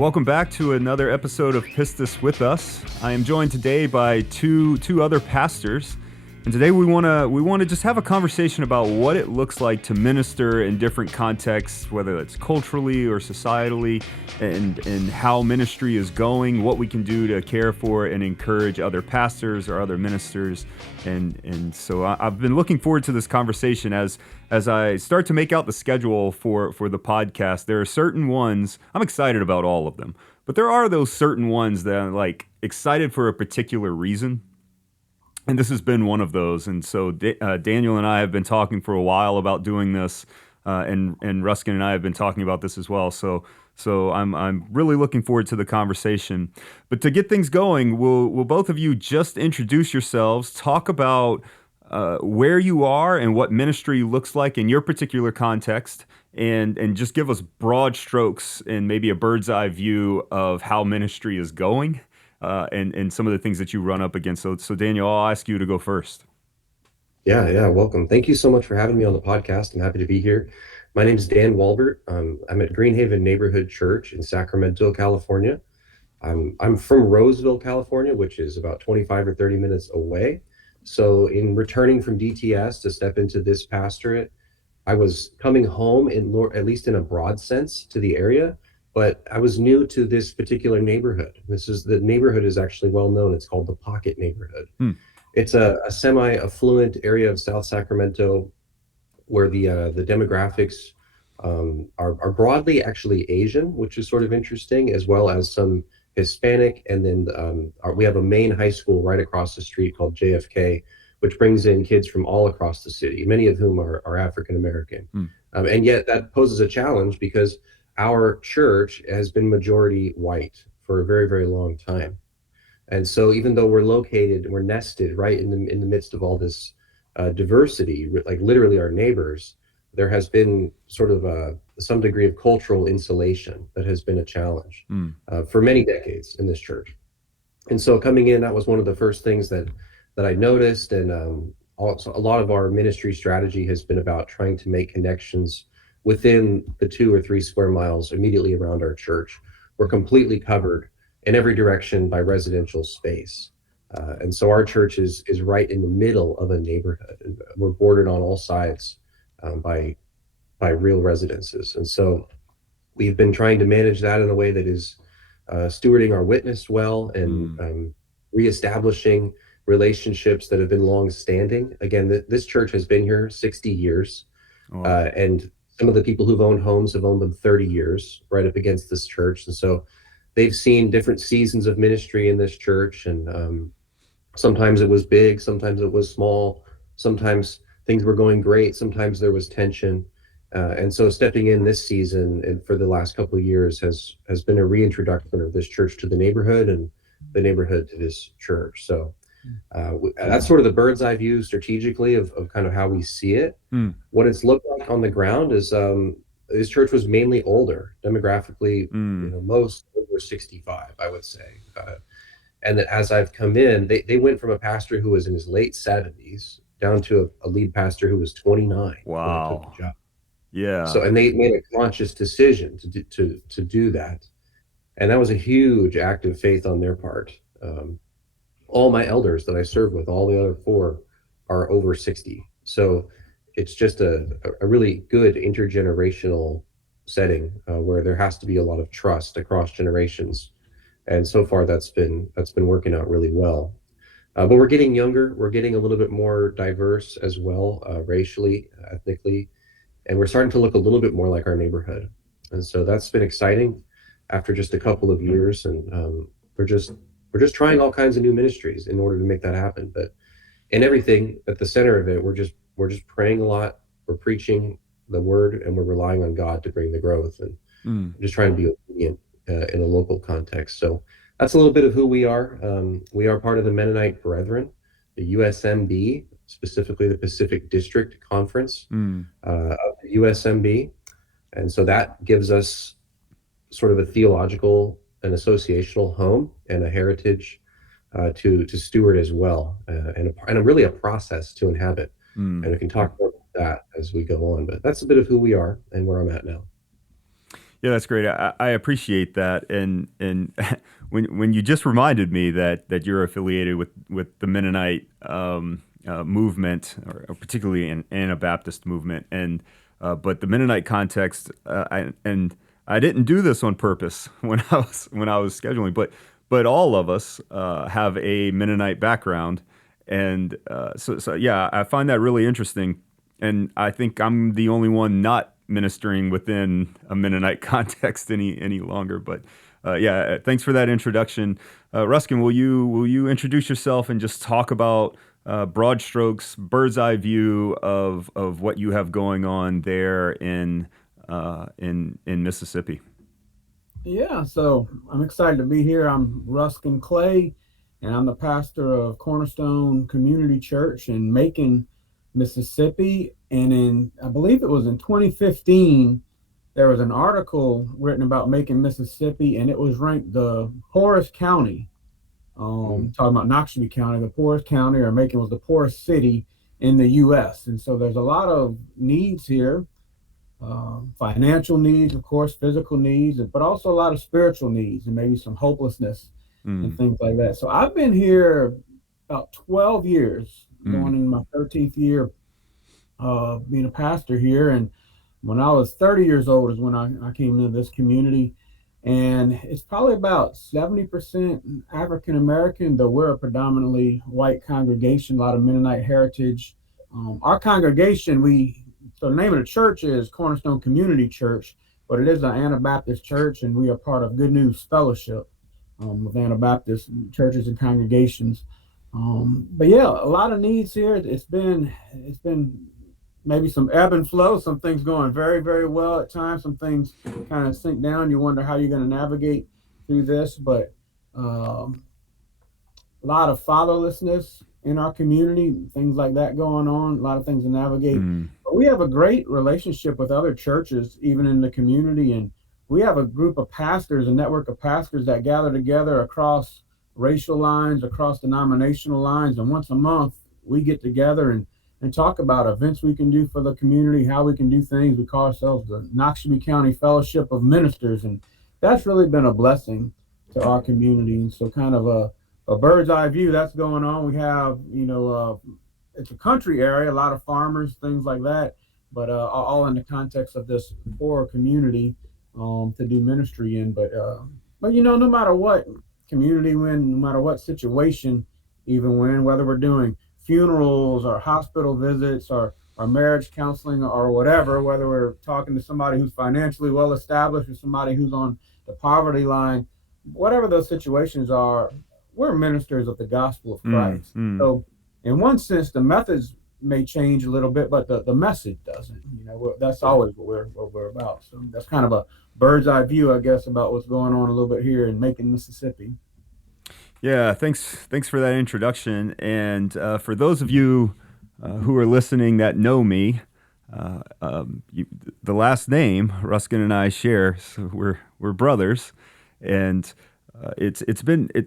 Welcome back to another episode of Pistis with Us. I am joined today by two other pastors, and today we want to just have a conversation about what it looks like to minister in different contexts, whether it's culturally or societally, and how ministry is going, what we can do to care for and encourage other pastors or other ministers, and so I've been looking forward to this conversation as I start to make out the schedule for the podcast. There are certain ones, I'm excited about all of them, but there are those certain ones that I'm like excited for a particular reason. And this has been one of those. And so Daniel and I have been talking for a while about doing this, and Ruskin and I have been talking about this as well. So I'm really looking forward to the conversation. But to get things going, will both of you just introduce yourselves, talk about where you are and what ministry looks like in your particular context, and just give us broad strokes and maybe a bird's eye view of how ministry is going. And some of the things that you run up against. So Daniel, I'll ask you to go first. Yeah, welcome. Thank you so much for having me on the podcast. I'm happy to be here. My name is Dan Walbert. I'm at Greenhaven Neighborhood Church in Sacramento, California. I'm from Roseville, California, which is about 25 or 30 minutes away. So in returning from DTS to step into this pastorate, I was coming home, at least in a broad sense, to the area. But I was new to this particular neighborhood. The neighborhood is actually well known. It's called the Pocket Neighborhood. It's a semi-affluent area of South Sacramento where the demographics are broadly actually Asian, which is sort of interesting, as well as some Hispanic. And then we have a main high school right across the street called JFK, which brings in kids from all across the city, many of whom are African American. And yet that poses a challenge because our church has been majority white for a very, very long time. And so even though we're nested right in the midst of all this diversity, like literally our neighbors, there has been sort of some degree of cultural insulation that has been a challenge for many decades in this church. And so coming in, that was one of the first things that I noticed. And also a lot of our ministry strategy has been about trying to make connections within the 2 or 3 square miles immediately around our church. We're completely covered in every direction by residential space. And so our church is right in the middle of a neighborhood. We're bordered on all sides by real residences. And so we've been trying to manage that in a way that is stewarding our witness well and reestablishing relationships that have been long-standing. Again, this church has been here 60 years. And some of the people who've owned homes have owned them 30 years, right up against this church. And so they've seen different seasons of ministry in this church. And sometimes it was big, sometimes it was small, sometimes things were going great, sometimes there was tension. And so stepping in this season and for the last couple of years has been a reintroduction of this church to the neighborhood and the neighborhood to this church. So that's sort of the bird's eye view strategically of kind of how we see it. What it's looked like on the ground is this church was mainly older demographically, most over 65, I would say. And that as I've come in, they went from a pastor who was in his late 70s down to a lead pastor who was 29. Wow. When he took the job. Yeah. So, and they made a conscious decision to do that. And that was a huge act of faith on their part. All my elders that I serve with, all the other 4 are over 60. So it's just a really good intergenerational setting where there has to be a lot of trust across generations. And so far that's been working out really well. But we're getting younger. We're getting a little bit more diverse as well, racially, ethnically. And we're starting to look a little bit more like our neighborhood. And so that's been exciting after just a couple of years. And we're just trying all kinds of new ministries in order to make that happen. But in everything, at the center of it, we're just praying a lot. We're preaching the word, and we're relying on God to bring the growth, and just trying to be obedient in a local context. So that's a little bit of who we are. We are part of the Mennonite Brethren, the USMB, specifically the Pacific District Conference of the USMB. And so that gives us sort of a theological an associational home and a heritage to steward as well, and really a process to inhabit. And we can talk more about that as we go on, but that's a bit of who we are and where I'm at now. Yeah, that's great. I appreciate that, and when you just reminded me that you're affiliated with the Mennonite movement, or particularly an Anabaptist movement, and but the Mennonite context, I didn't do this on purpose when I was scheduling, but all of us have a Mennonite background, and so yeah, I find that really interesting, and I think I'm the only one not ministering within a Mennonite context any longer. But yeah, thanks for that introduction, Ruskin. Will you introduce yourself and just talk about broad strokes, bird's eye view of what you have going on there in Mississippi? Yeah, so I'm excited to be here. I'm Ruskin Clay, and I'm the pastor of Cornerstone Community Church in Macon, Mississippi. And I believe it was in 2015, there was an article written about Macon, Mississippi, and it was ranked the poorest county. Mm, Talking about Noxubee County, the poorest county, or Macon was the poorest city in the U.S. And so there's a lot of needs here, financial needs, of course, physical needs, but also a lot of spiritual needs and maybe some hopelessness and Mm, things like that. So I've been here about 12 years, mm, going in my 13th year being a pastor here. And when I was 30 years old is when I came into this community. And it's probably about 70% African American, though we're a predominantly white congregation, a lot of Mennonite heritage. Our congregation, so the name of the church is Cornerstone Community Church, but it is an Anabaptist church, and we are part of Good News Fellowship of Anabaptist churches and congregations. But yeah, a lot of needs here. It's been maybe some ebb and flow. Some things going very, very well at times. Some things kind of sink down. You wonder how you're going to navigate through this. But um, a lot of fatherlessness in our community, things like that going on, a lot of things to navigate. mm, But we have a great relationship with other churches, even in the community. And we have a group of pastors, a network of pastors that gather together across racial lines, across denominational lines. And once a month, we get together and talk about events we can do for the community, how we can do things. We call ourselves the Noxubee County Fellowship of Ministers. And that's really been a blessing to our community. And so, kind of a bird's eye view that's going on. We have, it's a country area, a lot of farmers, things like that, but all in the context of this poor community to do ministry in. But no matter what community we're in, no matter what situation, even when, whether we're doing funerals or hospital visits or marriage counseling or whatever, whether we're talking to somebody who's financially well established or somebody who's on the poverty line, whatever those situations are, we're ministers of the gospel of mm, Christ. mm. So, in one sense, the methods may change a little bit, but the message doesn't. That's always what we're about. So that's kind of a bird's eye view, I guess, about what's going on a little bit here in Macon, Mississippi. Yeah, thanks for that introduction. And for those of you who are listening that know me, the last name Ruskin and I share, so we're brothers, and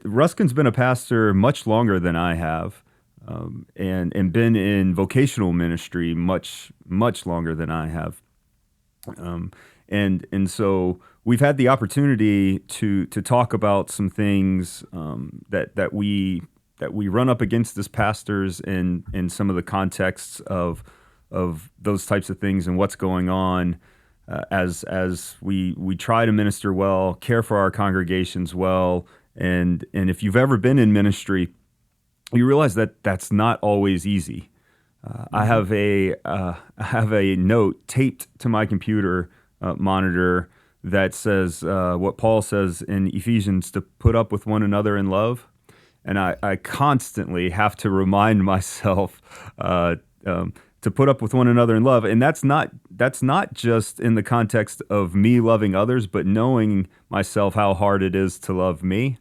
Ruskin's been a pastor much longer than I have, and been in vocational ministry much longer than I have. Um, and so we've had the opportunity to talk about some things that we run up against as pastors in some of the contexts of those types of things and what's going on, as we try to minister well, care for our congregations well, and if you've ever been in ministry, you realize that that's not always easy. Mm-hmm. I have a note taped to my computer monitor that says what Paul says in Ephesians, to put up with one another in love, and I constantly have to remind myself to put up with one another in love, and that's not just in the context of me loving others, but knowing myself how hard it is to love me.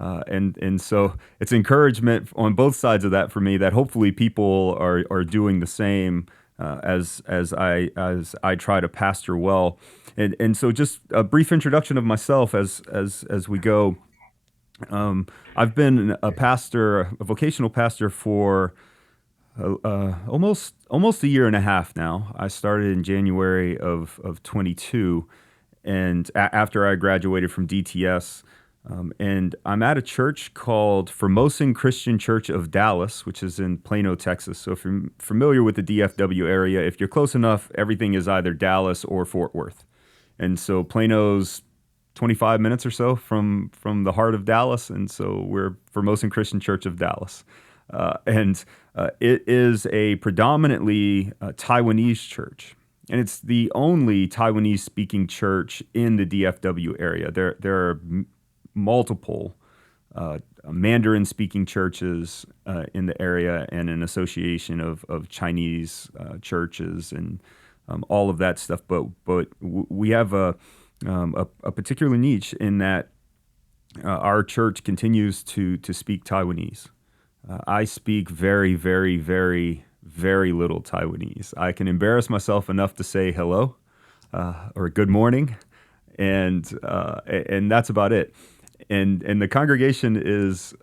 And so it's encouragement on both sides of that for me, that hopefully people are doing the same as I try to pastor well. And so just a brief introduction of myself as we go. I've been a vocational pastor for almost a year and a half now. I started in January of 22, and after I graduated from DTS. And I'm at a church called Formosan Christian Church of Dallas, which is in Plano, Texas. So if you're familiar with the DFW area, if you're close enough, everything is either Dallas or Fort Worth. And so Plano's 25 minutes or so from the heart of Dallas. And so we're Formosan Christian Church of Dallas. And it is a predominantly Taiwanese church. And it's the only Taiwanese-speaking church in the DFW area. There are multiple Mandarin-speaking churches in the area, and an association of Chinese churches and all of that stuff. But we have a particular niche in that our church continues to speak Taiwanese. I speak very, very, very, very little Taiwanese. I can embarrass myself enough to say hello or good morning, and that's about it. And the congregation is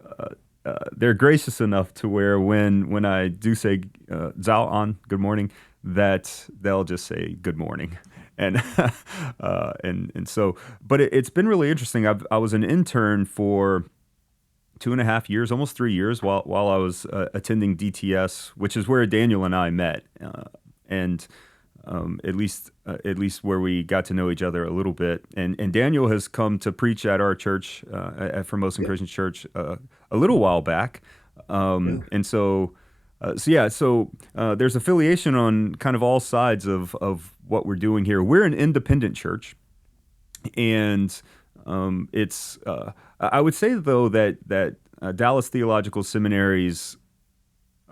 they're gracious enough to where when I do say "Zao An," good morning, that they'll just say good morning. And and so, but it's been really interesting. I was an intern for 2.5 years, almost 3 years, while I was attending DTS, which is where Daniel and I met, and at least where we got to know each other a little bit. And Daniel has come to preach at our church, at Formosan Christian Church, a little while back. And so there's affiliation on kind of all sides of what we're doing here. We're an independent church, and it's I would say though that Dallas Theological Seminary's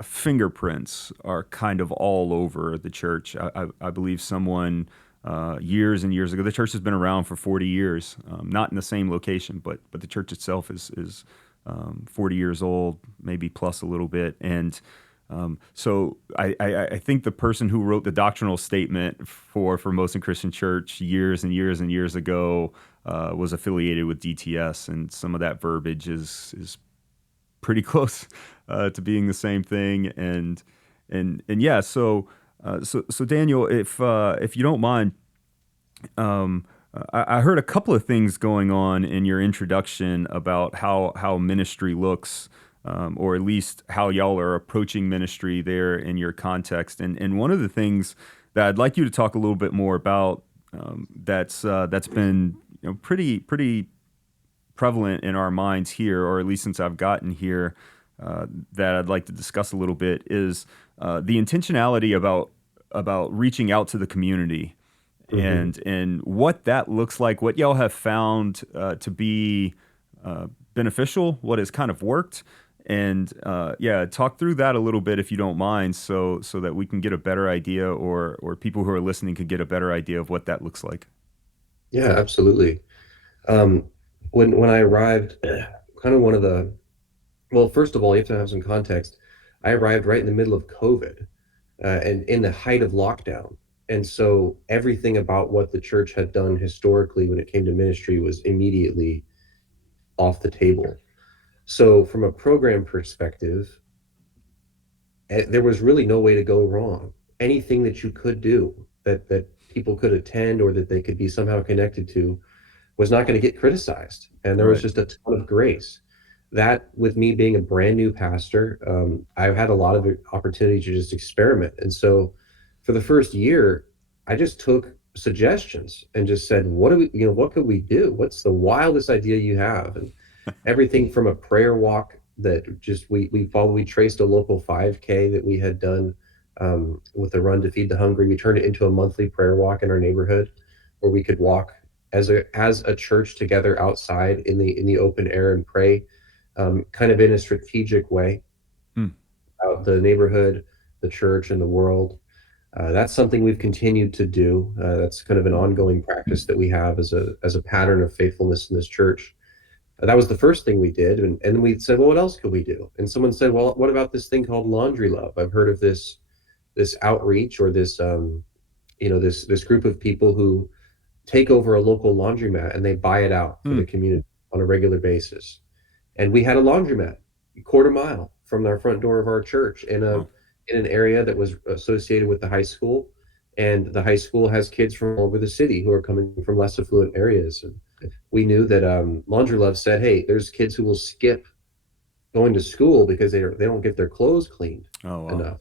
fingerprints are kind of all over the church. I believe someone years and years ago, the church has been around for 40 years, not in the same location, but the church itself is 40 years old, maybe plus a little bit. And so I think the person who wrote the doctrinal statement for Formosan Christian Church years and years and years ago was affiliated with DTS, and some of that verbiage is pretty close to being the same thing. And yeah, so Daniel, if you don't mind, I heard a couple of things going on in your introduction about how ministry looks, or at least how y'all are approaching ministry there in your context. And one of the things that I'd like you to talk a little bit more about, that's been pretty prevalent in our minds here, or at least since I've gotten here, that I'd like to discuss a little bit, is the intentionality about reaching out to the community, and what that looks like, what y'all have found to be beneficial, what has kind of worked, and talk through that a little bit if you don't mind, so that we can get a better idea, or people who are listening can get a better idea of what that looks like. Yeah, absolutely. When I arrived, kind of well, first of all, you have to have some context. I arrived right in the middle of COVID, and in the height of lockdown. And so everything about what the church had done historically when it came to ministry was immediately off the table. So from a program perspective, there was really no way to go wrong. Anything that you could do that people could attend or that they could be somehow connected to was not going to get criticized. And there was just a ton of grace. That, with me being a brand new pastor, I've had a lot of opportunity to just experiment. And so for the first year, I just took suggestions and just said, what could we do? What's the wildest idea you have? And everything from a prayer walk that just we traced a local 5K that we had done with the Run to Feed the Hungry. We turned it into a monthly prayer walk in our neighborhood, where we could walk as a church together outside in the open air and pray, kind of in a strategic way about the neighborhood, the church, and the world. That's something we've continued to do. That's kind of an ongoing practice that we have as a pattern of faithfulness in this church. That was the first thing we did, and then we said, well, what else could we do? And someone said, well, what about this thing called Laundry Love? I've heard of this outreach, or this this group of people who take over a local laundromat and they buy it out for the community on a regular basis. And we had a laundromat a quarter mile from our front door of our church in an area that was associated with the high school. and the high school has kids from all over the city who are coming from less affluent areas. And we knew that Laundry Love said, hey, there's kids who will skip going to school because they don't get their clothes cleaned Oh, wow. enough,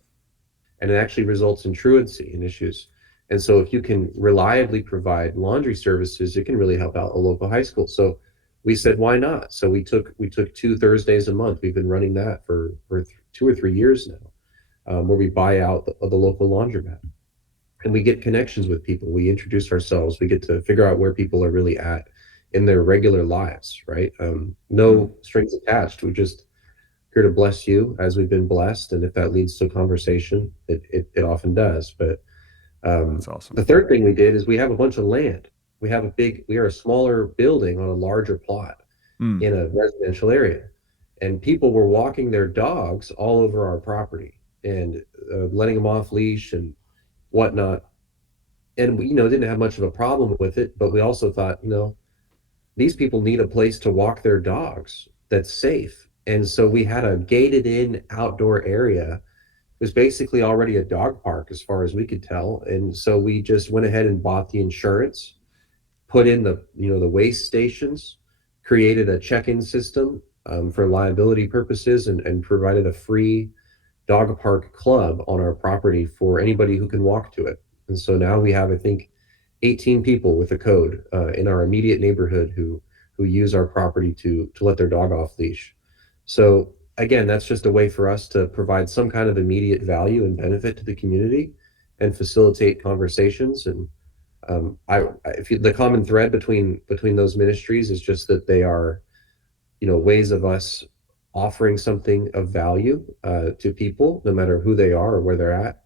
and it actually results in truancy and issues. And so if you can reliably provide laundry services, it can really help out a local high school. So we said, why not? So we took 2 Thursdays a month. We've been running that for 2 or 3 years now, where we buy out the local laundromat, and we get connections with people. We introduce ourselves. We get to figure out where people are really at in their regular lives, right? No strings attached. We just here to bless you as we've been blessed. And if that leads to a conversation, it often does. But That's awesome. the third thing we did is we have a bunch of land. We are a smaller building on a larger plot Mm. in a residential area. And people were walking their dogs all over our property and letting them off leash and whatnot. And we, didn't have much of a problem with it, but we also thought, these people need a place to walk their dogs that's safe. And so we had a gated in outdoor area. It was basically already a dog park as far as we could tell. And so we just went ahead and bought the insurance, put in the waste stations, created a check-in system for liability purposes, and provided a free dog park club on our property for anybody who can walk to it. And so now we have, I think, 18 people with a code in our immediate neighborhood who use our property to let their dog off leash. So again, that's just a way for us to provide some kind of immediate value and benefit to the community and facilitate conversations. And the common thread between those ministries is just that they are, ways of us offering something of value to people, no matter who they are or where they're at,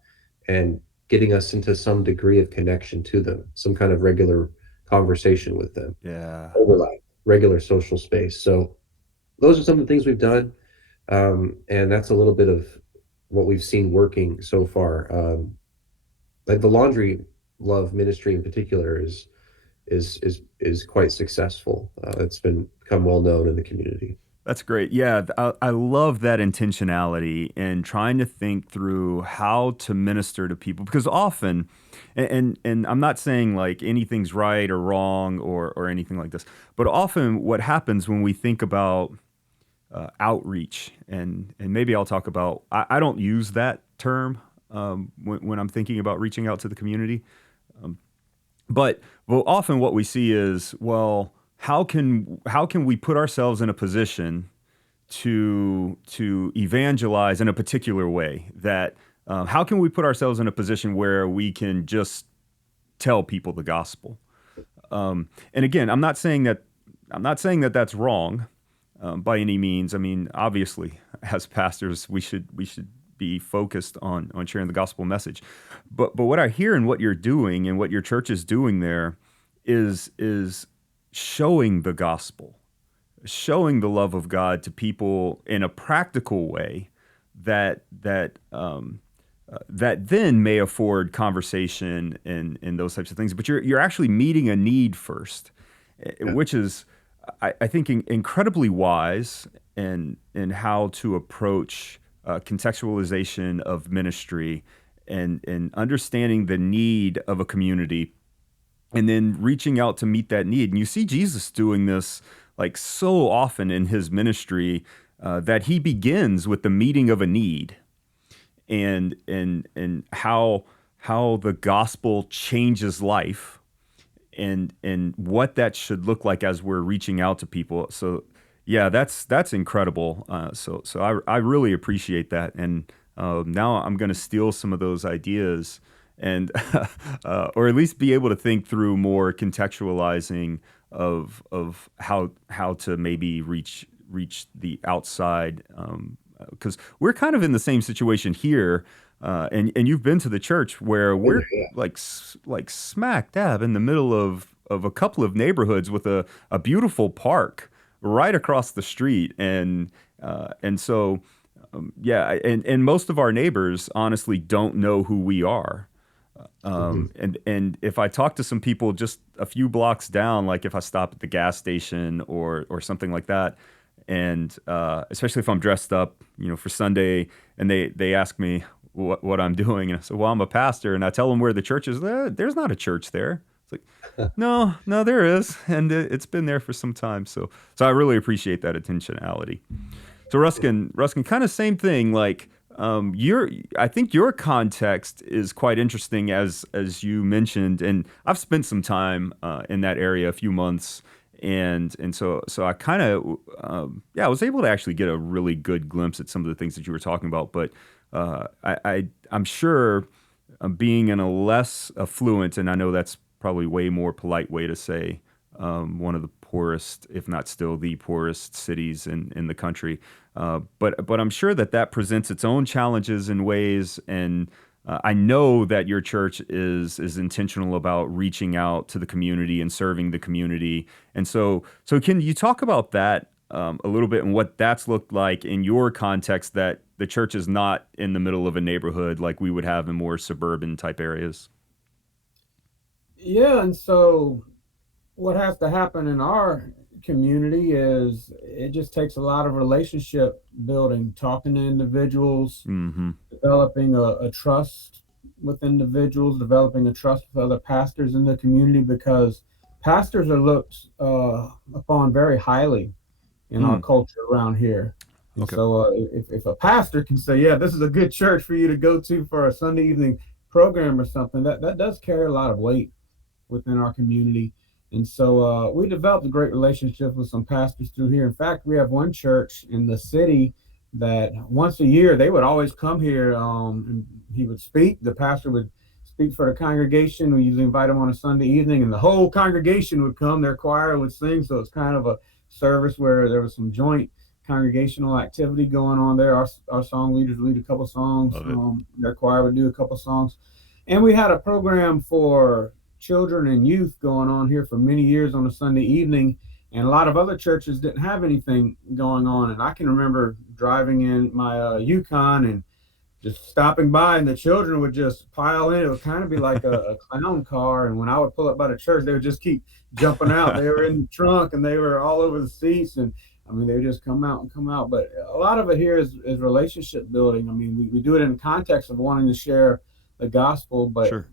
and getting us into some degree of connection to them, some kind of regular conversation with them, Yeah. overlap, regular social space. So those are some of the things we've done, and that's a little bit of what we've seen working so far. Like the Laundry Love ministry in particular is quite successful. It's become well known in the community. That's great. Yeah, I love that intentionality and trying to think through how to minister to people, because often, and I'm not saying like anything's right or wrong or anything like this, but often what happens when we think about outreach, and maybe I'll talk about, I don't use that term when I'm thinking about reaching out to the community, but often what we see is, well, how can we put ourselves in a position to evangelize in a particular way? That how can we put ourselves in a position where we can just tell people the gospel? And again, I'm not saying that that's wrong by any means. I mean, obviously, as pastors, we should be focused on sharing the gospel message. But what I hear in what you're doing and what your church is doing there is showing the gospel, showing the love of God to people in a practical way that then may afford conversation and those types of things. But you're actually meeting a need first, which is, I think, incredibly wise in how to approach contextualization of ministry and understanding the need of a community, and then reaching out to meet that need. And you see Jesus doing this like so often in his ministry, that he begins with the meeting of a need, and how the gospel changes life, and what that should look like as we're reaching out to people. So yeah, that's incredible. So I really appreciate that. And now I'm going to steal some of those ideas, and or at least be able to think through more contextualizing of how to maybe reach the outside, because we're kind of in the same situation here, and you've been to the church where we're like smack dab in the middle of a couple of neighborhoods with a beautiful park right across the street, and so yeah, and most of our neighbors honestly don't know who we are. And if I talk to some people just a few blocks down, like if I stop at the gas station or something like that, and especially if I'm dressed up, for Sunday, and they ask me, what I'm doing. And I said, well, I'm a pastor. And I tell them where the church is. There's not a church there. It's like, no, there is. And it's been there for some time. So I really appreciate that intentionality. So Ruskin, kind of same thing. Like, I think your context is quite interesting as you mentioned, and I've spent some time in that area, a few months, and so I kind of I was able to actually get a really good glimpse at some of the things that you were talking about. But I'm sure being in a less affluent, and I know that's probably way more polite way to say one of the poorest, if not still the poorest cities in the country. But I'm sure that presents its own challenges in ways, and I know that your church is intentional about reaching out to the community and serving the community. And so can you talk about that a little bit and what that's looked like in your context, that the church is not in the middle of a neighborhood like we would have in more suburban type areas? Yeah, and so what has to happen in our community is it just takes a lot of relationship building, talking to individuals, Mm-hmm. developing a trust with individuals, developing a trust with other pastors in the community, because pastors are looked upon very highly in our Mm. culture around here. And Okay. so if a pastor can say, yeah, this is a good church for you to go to for a Sunday evening program or something, that does carry a lot of weight within our community. And so we developed a great relationship with some pastors through here. In fact, we have one church in the city that once a year they would always come here, and he would speak. The pastor would speak for the congregation. We usually invite them on a Sunday evening, and the whole congregation would come. Their choir would sing. So it's kind of a service where there was some joint congregational activity going on there. Our song leaders lead a couple songs. Love it. Their choir would do a couple songs. And we had a program for children and youth going on here for many years on a Sunday evening, and a lot of other churches didn't have anything going on. And I can remember driving in my Yukon and just stopping by, and the children would just pile in. It would kind of be like a clown car. And when I would pull up by the church, they would just keep jumping out. They were in the trunk and they were all over the seats. And I mean, they would just come out and come out. But a lot of it here is relationship building. I mean, we do it in the context of wanting to share the gospel, but Sure.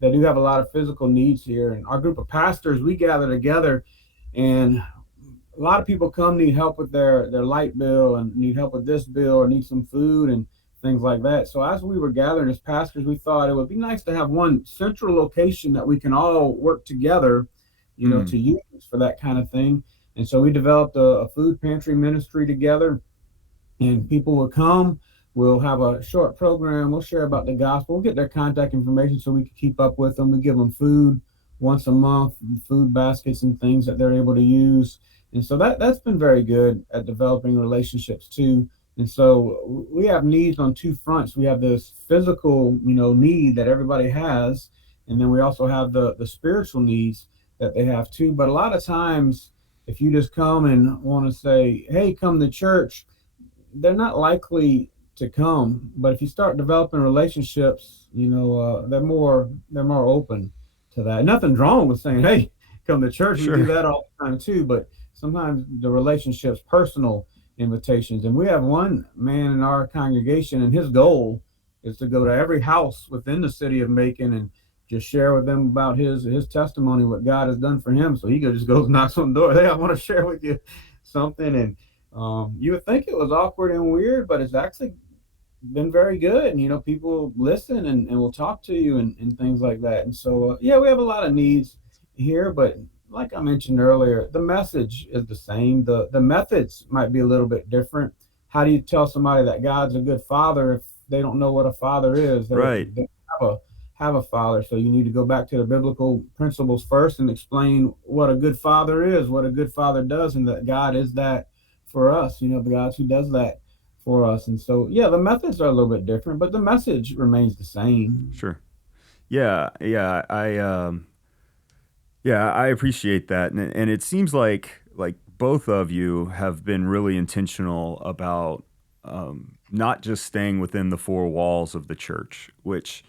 they do have a lot of physical needs here. And our group of pastors, we gather together, and a lot of people come need help with their light bill and need help with this bill or need some food and things like that. So as we were gathering as pastors, we thought it would be nice to have one central location that we can all work together, Mm. to use for that kind of thing. And so we developed a food pantry ministry together, and people will come. We'll have a short program. We'll share about the gospel. We'll get their contact information so we can keep up with them. We give them food once a month, food baskets and things that they're able to use. And so that's been very good at developing relationships too. And so we have needs on two fronts. We have this physical, need that everybody has, and then we also have the spiritual needs that they have too. But a lot of times, if you just come and want to say, "Hey, come to church," they're not likely to come. But if you start developing relationships, they're more open to that. Nothing's wrong with saying, "Hey, come to church." We do Sure. that all the time too. But sometimes the relationships, personal invitations, and we have one man in our congregation, and his goal is to go to every house within the city of Macon and just share with them about his testimony, what God has done for him. So he just goes and knocks on the door. Hey, I want to share with you something. And you would think it was awkward and weird, but it's actually been very good. And, people listen and will talk to you and things like that. And so, yeah, we have a lot of needs here, but like I mentioned earlier, the message is the same. The methods might be a little bit different. How do you tell somebody that God's a good father if they don't know what a father is? Right. They have a father. So you need to go back to the biblical principles first and explain what a good father is, what a good father does, and that God is that for us, the God who does that for us. And so, yeah, the methods are a little bit different, but the message remains the same. Sure. Yeah. Yeah, I appreciate that, and it seems like both of you have been really intentional about not just staying within the four walls of the church, which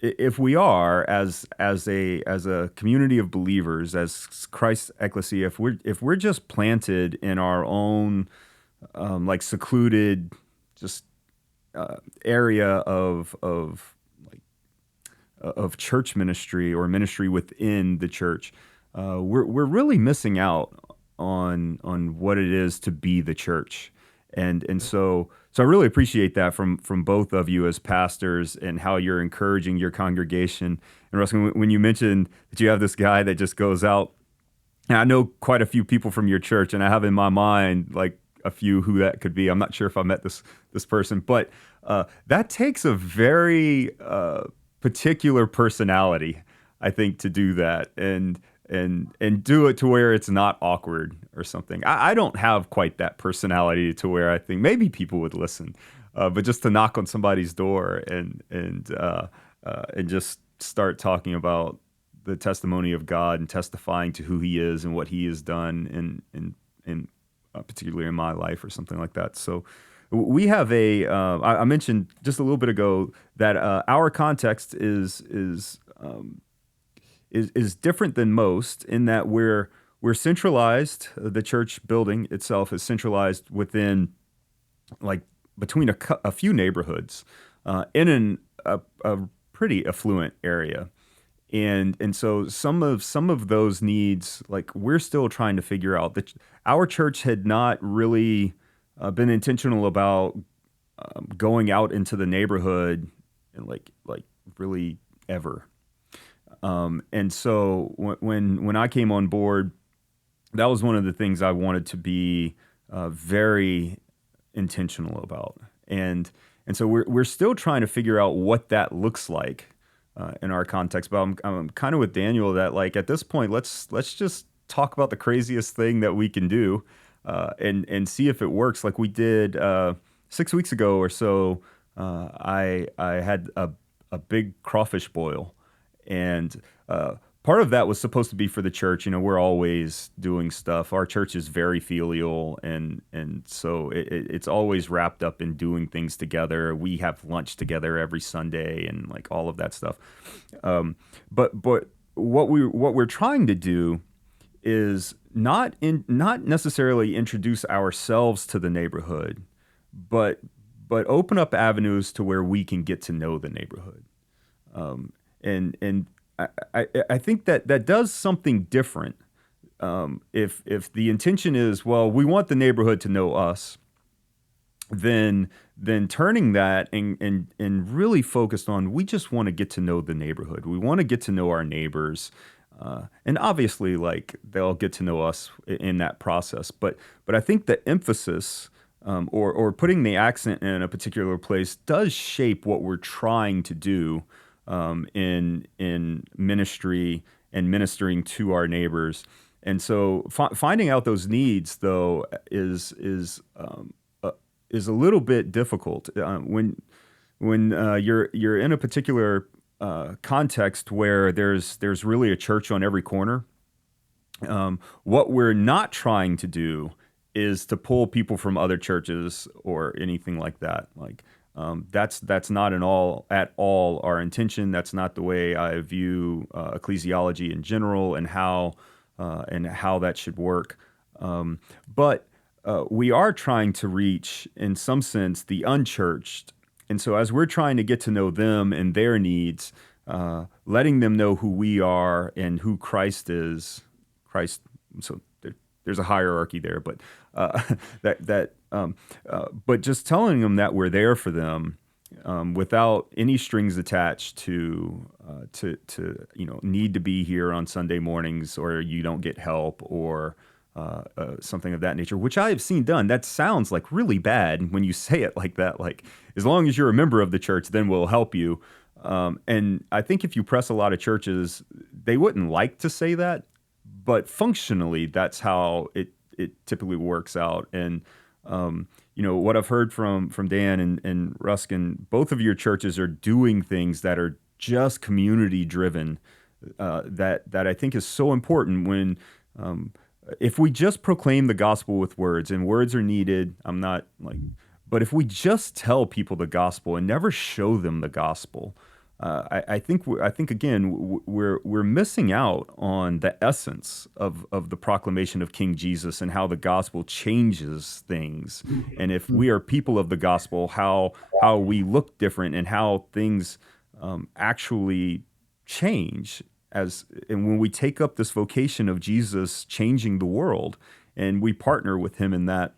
if we are as a community of believers, as Christ's ecclesia, if we're just planted in our own like secluded, just area of church ministry or ministry within the church, we're really missing out on what it is to be the church, and so I really appreciate that from both of you as pastors and how you're encouraging your congregation. And Ruskin, when you mentioned that you have this guy that just goes out, and I know quite a few people from your church, and I have in my mind like a few who that could be. I'm not sure if I met this person, but that takes a very particular personality, I think, to do that and do it to where it's not awkward or something. I don't have quite that personality to where I think maybe people would listen, but just to knock on somebody's door and just start talking about the testimony of God and testifying to who He is and what He has done in particularly in my life or something like that. So we have I mentioned just a little bit ago that our context is different than most in that we're centralized. The church building itself is centralized within, like, between a few neighborhoods in a pretty affluent area. And so some of those needs, like, we're still trying to figure out. That our church had not really been intentional about going out into the neighborhood and like really ever. And so when I came on board, that was one of the things I wanted to be very intentional about. And so we're still trying to figure out what that looks like in our context. But I'm kind of with Daniel that, like, at this point, let's just talk about the craziest thing that we can do and see if it works. Like we did 6 weeks ago or so. I had a big crawfish boil. And part of that was supposed to be for the church. You know, we're always doing stuff. Our church is very filial, and so it's always wrapped up in doing things together. We have lunch together every Sunday, and like all of that stuff. But what we're trying to do is not necessarily introduce ourselves to the neighborhood, but open up avenues to where we can get to know the neighborhood. And I think that does something different. If the intention is, well, we want the neighborhood to know us, then turning that and really focused on, we just want to get to know the neighborhood. We want to get to know our neighbors. And obviously, like, they'll get to know us in that process. But I think the emphasis or putting the accent in a particular place does shape what we're trying to do in ministry and ministering to our neighbors. And so finding out those needs, though, is a little bit difficult when you're in a particular context where there's really a church on every corner. What we're not trying to do is to pull people from other churches or anything like that. Like, that's not at all our intention. That's not the way I view ecclesiology in general and how that should work. But we are trying to reach, in some sense, the unchurched. And so as we're trying to get to know them and their needs, letting them know who we are and who Christ is. So there's a hierarchy there, but but just telling them that we're there for them without any strings attached to need to be here on Sunday mornings, or you don't get help, or something of that nature, which I have seen done. That sounds like really bad when you say it like that. Like, as long as you're a member of the church, then we'll help you. And I think if you press a lot of churches, they wouldn't like to say that, but functionally, that's how it typically works out. And what I've heard from Dan and Ruskin, both of your churches are doing things that are just community driven. That I think is so important. When if we just proclaim the gospel with words, and words are needed, but if we just tell people the gospel and never show them the gospel, I think again we're missing out on the essence of the proclamation of King Jesus and how the gospel changes things. And if we are people of the gospel, how we look different and how things actually change and when we take up this vocation of Jesus changing the world and we partner with him in that.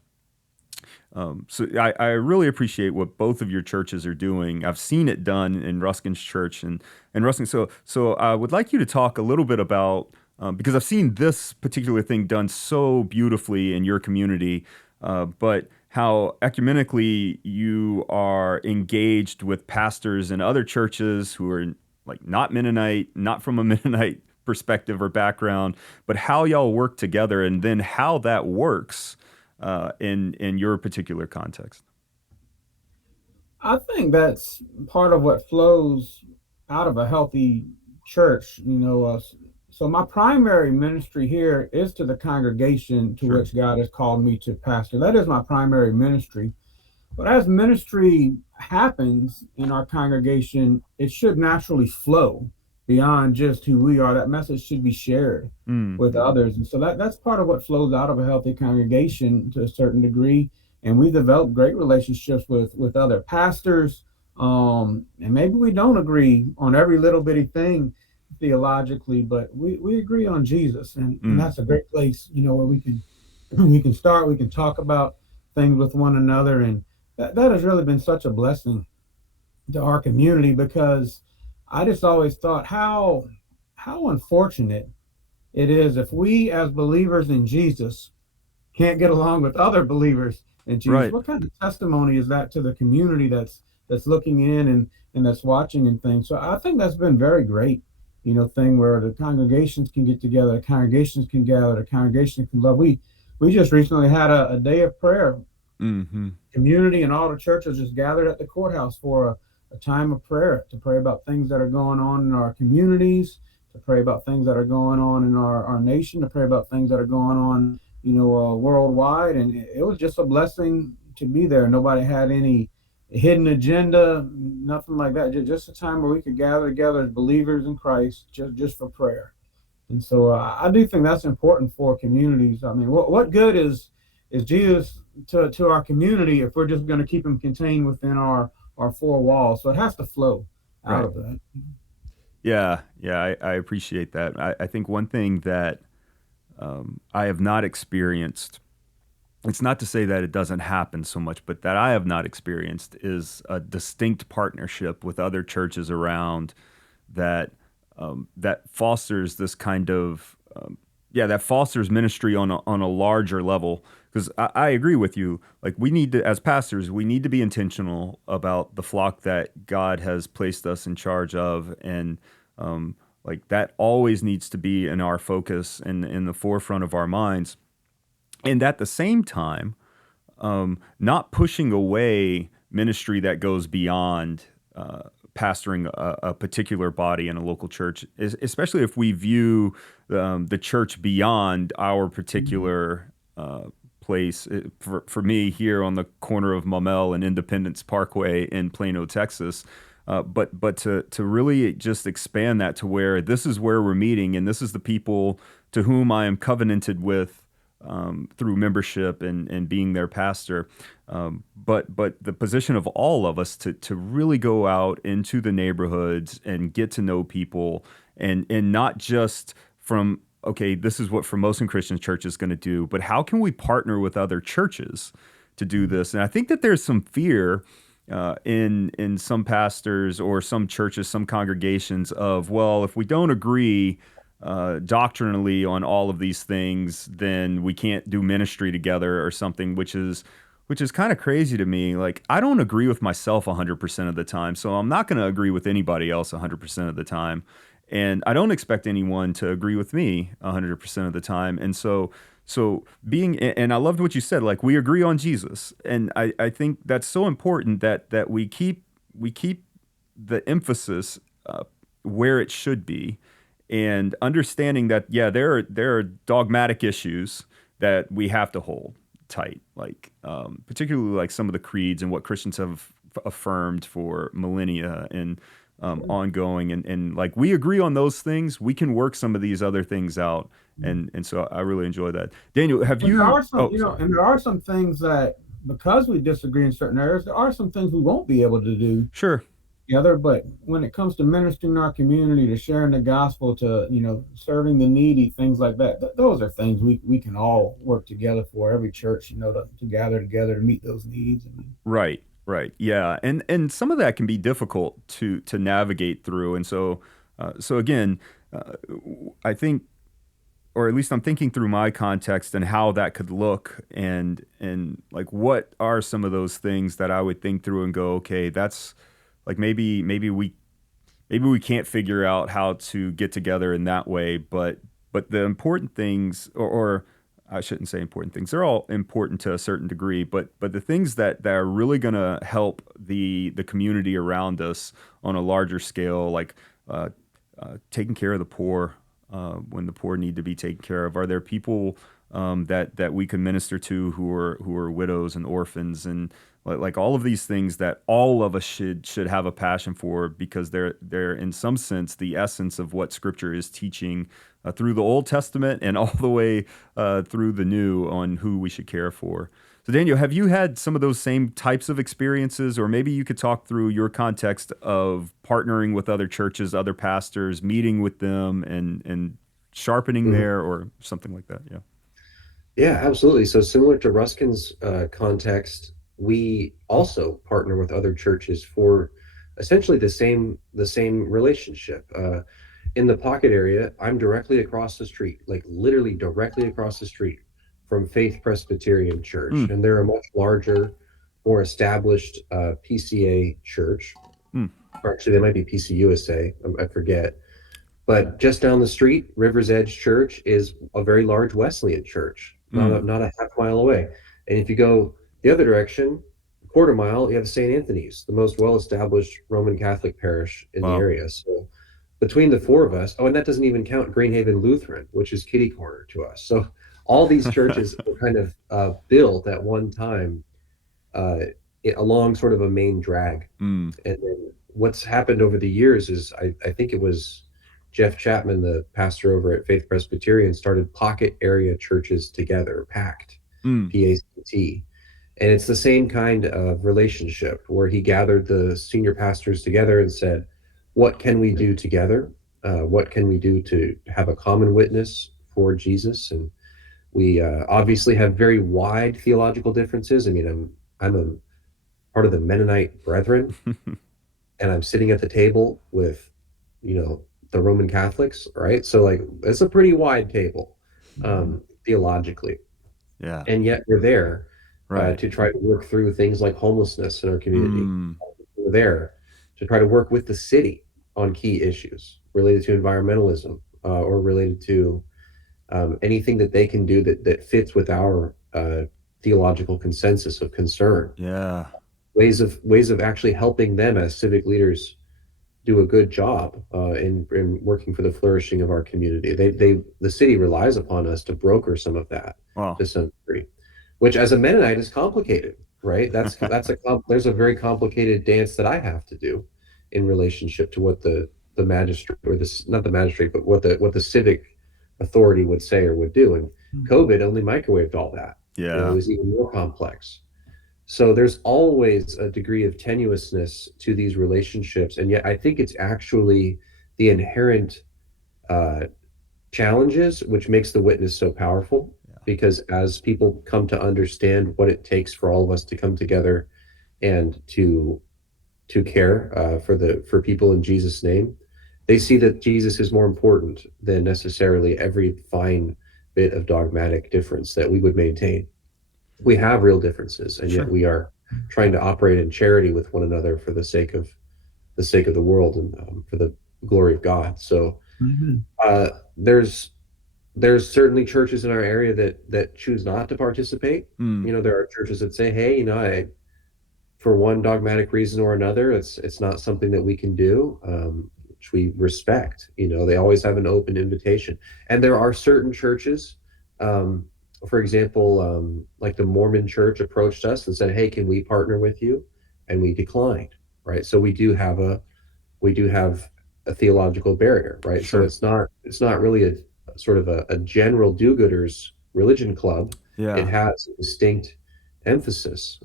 I really appreciate what both of your churches are doing. I've seen it done in Ruskin's church and Ruskin. So I would like you to talk a little bit about, because I've seen this particular thing done so beautifully in your community, but how ecumenically you are engaged with pastors in other churches who are like not Mennonite, not from a Mennonite perspective or background, but how y'all work together and then how that works in your particular context. I think that's part of what flows out of a healthy church. So my primary ministry here is to the congregation to Sure. which God has called me to pastor. That is my primary ministry. But as ministry happens in our congregation, it should naturally flow beyond just who we are. That message should be shared Mm, with others. And so that's part of what flows out of a healthy congregation to a certain degree. And we develop great relationships with other pastors. And maybe we don't agree on every little bitty thing theologically, but we agree on Jesus. And mm, that's a great place, where we can start, we can talk about things with one another. And that has really been such a blessing to our community, because I just always thought how unfortunate it is if we as believers in Jesus can't get along with other believers in Jesus. right. What kind of testimony is that to the community that's looking in and that's watching and things? So I think that's been very great, thing where the congregations can get together, the congregations can gather, the congregations can love. We just recently had a day of prayer. Mm-hmm. Community and all the churches just gathered at the courthouse for a time of prayer, to pray about things that are going on in our communities, to pray about things that are going on in our nation, to pray about things that are going on, worldwide. And it was just a blessing to be there. Nobody had any hidden agenda, nothing like that. Just a time where we could gather together as believers in Christ, just for prayer. And so I do think that's important for communities. I mean, what good is Jesus to our community if we're just going to keep him contained within our four walls? So it has to flow out Right. of that. Yeah, I appreciate that. I think one thing that I have not experienced, it's not to say that it doesn't happen so much, but that I have not experienced is a distinct partnership with other churches around that that fosters this kind of that fosters ministry on a larger level. Because I agree with you. Like we need to, as pastors, we need to be intentional about the flock that God has placed us in charge of, and like that always needs to be in our focus and in the forefront of our minds. And at the same time, not pushing away ministry that goes beyond pastoring a particular body in a local church, especially if we view the church beyond our particular place. For me, here on the corner of Maumelle and Independence Parkway in Plano, Texas, but to really just expand that to where this is where we're meeting, and this is the people to whom I am covenanted with through membership and being their pastor. But the position of all of us to really go out into the neighborhoods and get to know people, and not just from, okay, this is what Formosan Christian Church is going to do, but how can we partner with other churches to do this? And I think that there's some fear in some pastors or some churches, some congregations of, well, if we don't agree doctrinally on all of these things, then we can't do ministry together or something, which is kind of crazy to me. Like, I don't agree with myself 100% of the time, so I'm not going to agree with anybody else 100% of the time. And I don't expect anyone to agree with me 100% of the time. And so and I loved what you said, like we agree on Jesus. And I think that's so important that we keep the emphasis where it should be, and understanding that, yeah, there are dogmatic issues that we have to hold tight, like particularly like some of the creeds and what Christians have affirmed for millennia, and ongoing, and like we agree on those things, we can work some of these other things out, and so I really enjoy that. Daniel, have And there you? are some, Oh, sorry. and there are some things that, because we disagree in certain areas, there are some things we won't be able to do Sure. together. But when it comes to ministering our community, to sharing the gospel, to serving the needy, things like that, those are things we can all work together for. Every church, to gather together to meet those needs. Right, right. Yeah. And some of that can be difficult to navigate through. And so again, uh, I think, or at least I'm thinking through my context and how that could look, and like what are some of those things that I would think through and go, okay, that's like maybe we can't figure out how to get together in that way, but the important things, or I shouldn't say important things. They're all important to a certain degree, but the things that are really going to help the community around us on a larger scale, like uh, taking care of the poor when the poor need to be taken care of. Are there people that we can minister to who are widows and orphans, and like all of these things that all of us should have a passion for, because they're in some sense the essence of what Scripture is teaching through the Old Testament and all the way through the New on who we should care for. So Daniel, have you had some of those same types of experiences, or maybe you could talk through your context of partnering with other churches, other pastors, meeting with them, and sharpening Mhm. there, or something like that? Yeah. Yeah, absolutely. So similar to Ruskin's context, we also partner with other churches for essentially the same relationship. In the Pocket area, I'm directly across the street, like literally directly across the street from Faith Presbyterian Church, Mm, and they're a much larger, more established PCA church. mm, Or actually, they might be PCUSA. I forget. But just down the street, River's Edge Church is a very large Wesleyan church, not mm. a half mile away. And if you go the other direction, a quarter mile, you have St. Anthony's, the most well-established Roman Catholic parish in the Wow. area. So between the four of us, oh, and that doesn't even count Greenhaven Lutheran, which is kitty corner to us. So all these churches were kind of built at one time uh, along sort of a main drag. Mm. And then what's happened over the years is I think it was Jeff Chapman, the pastor over at Faith Presbyterian, started pocket area churches together, packed, Mm. PACT. And it's the same kind of relationship where he gathered the senior pastors together and said, what can we do together? What can we do to have a common witness for Jesus? And we obviously have very wide theological differences. I mean, I'm a part of the Mennonite Brethren, and I'm sitting at the table with, the Roman Catholics, right? So like it's a pretty wide table, theologically, Yeah. and yet we're there Right. to try to work through things like homelessness in our community. Mm. We're there to try to work with the city on key issues related to environmentalism or related to anything that they can do that fits with our theological consensus of concern. Yeah. Ways of actually helping them as civic leaders do a good job in working for the flourishing of our community. The city relies upon us to broker some of that Wow. to some degree, which as a Mennonite is complicated, right? There's a very complicated dance that I have to do in relationship to what the magistrate, or this, not the magistrate, but what the civic authority would say or would do. And COVID only microwaved all that. It Yeah. was even more complex. So there's always a degree of tenuousness to these relationships, and yet I think it's actually the inherent uh, challenges which makes the witness so powerful. Yeah. Because as people come to understand what it takes for all of us to come together and to care for people in Jesus' name, they see that Jesus is more important than necessarily every fine bit of dogmatic difference that we would maintain. We have real differences, and yet Sure. we are trying to operate in charity with one another for the sake of the world, and for the glory of God. So Mhm. uh, there's certainly churches in our area that choose not to participate. Mm. There are churches that say, hey, for one dogmatic reason or another, it's not something that we can do, which we respect. They always have an open invitation, and there are certain churches. For example, like the Mormon Church approached us and said, "Hey, can we partner with you?" And we declined. Right, so we do have we do have a theological barrier, right? So Sure. it's not really a sort of a general do-gooders religion club. It Yeah. has a distinct emphasis.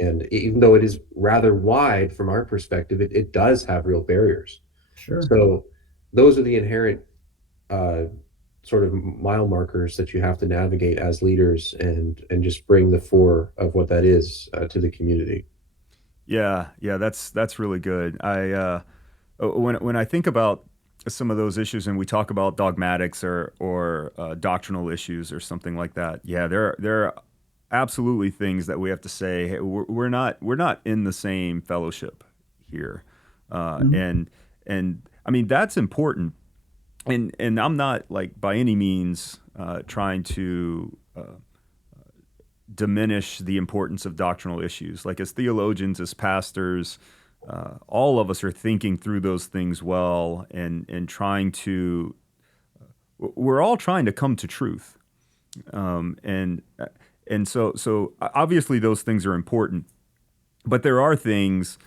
And even though it is rather wide from our perspective, it does have real barriers. Sure. So those are the inherent uh, sort of mile markers that you have to navigate as leaders and just bring the fore of what that is to the community. Yeah. Yeah. That's really good. When I think about some of those issues and we talk about dogmatics or doctrinal issues or something like that, yeah, there are absolutely things that we have to say. Hey, we're not in the same fellowship here, uh, Mhm. and and I mean that's important. And I'm not like by any means trying to diminish the importance of doctrinal issues. Like as theologians, as pastors, all of us are thinking through those things well and trying to. We're all trying to come to truth, and so obviously those things are important. But there are things